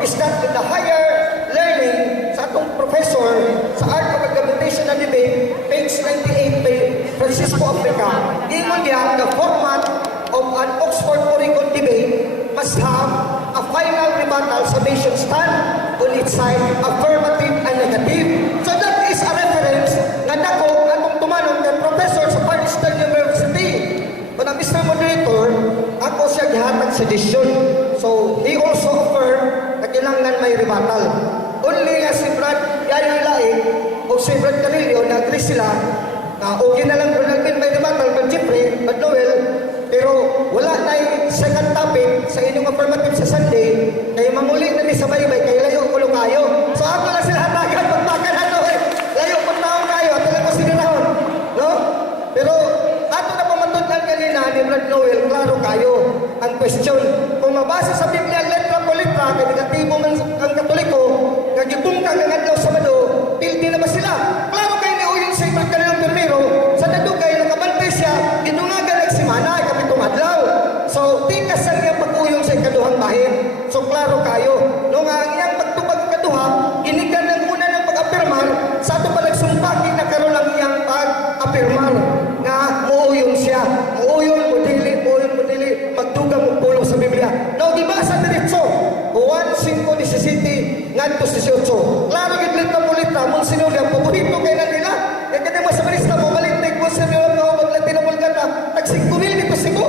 is that in the higher learning sa atong professor sa Art of Argumentation and Debate, page 98 by Francisco Africa, ingon niya, the format of an Oxford Oregon debate must have a final rebuttal summation stand on its side, affirmative and negative. So that is a reference na dako atong tumanong ng professor sa Princeton University. But Mr. Moderator, ako siya gihatag sa decision. So he also affirmed na kailangan may rebuttal. Only nga si Brad Yayoy Laing o si Brad Carillo na-agree sila na okay na lang Brad Alvin may rebuttal, Brad Jeffrey, Brad Noel, pero wala na yung second topic sa inyong affirmative sa Sunday, kaya mamuli na ni sa baybay, kaya layo ko kayo. So ako lang sila hatagan, pagbakan na to eh. Layo kung taon kayo, at talaga ko sinunahon. No? Pero ato na pamatundang kanina ni Brad Noel, klaro kayo ang question. Kung mabasa sa Biblia, letra po letra, kaya negatibo man ang Katoliko, nagibungkang ang adlaw sa Sabado, pildi na ba sila? Klaro kayo ni Uyin sa ibang kanilang permiro, sa nadugay, nakabantay siya, ginungagan nagsimana, kapitong adlaw. So, tikas ang iyang pag-uyong sa ikaduhang bahin. So, klaro kayo. No nga, ang iyang pagtupag ikaduha, inigan ng una ng pag-apirman, sa ito pa nagsumpakin na karoon ang iyang pag-apirman nga muuyong siya. Muuyong, mudili, magdugang magpulong sa Biblia. Now, di ba sa diretso? Juan 5:17 ngadto 18. Klaro gid lita polita mon sinulya paborito kay na nila. Kay kada mas barista mo balik tig mo sa nila nga maglatin mo gata. Tag 5,000 dito Cebu.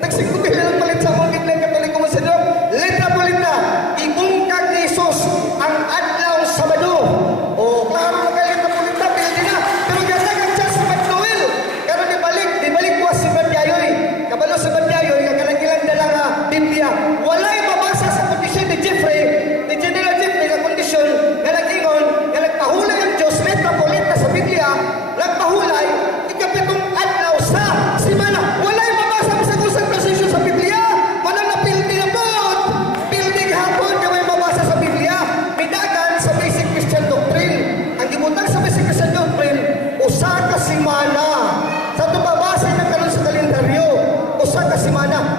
Tag 5,000 lang palit sa mga gidlang Katoliko mo sa nila. Lita polita ibungkag ni Jesus ang adlaw Sabado. O klaro kay lita polita pildi na. Pero gasa kang just Noel. Pero di balik ko si Banyayoy. Kabalo si Banyayoy kanang ilang dala nga Biblia. Walay mabasa sa kondisyon ni Jeffrey, ni General Jeffrey na kondisyon na nag-ingon, na nagpahulay ang Diyos, metropolita sa Biblia, nagpahulay, ikapitong adlaw sa simana. Walay mabasa sa kusang prosesyon sa Biblia. Walang napildi na po. Pildi hapon na may mabasa sa Biblia. Midagan sa basic Christian doctrine. Ang gibutang sa basic Christian doctrine, usa ka simana. Sa ito babasa ng kanon sa kalendaryo, usa ka simana.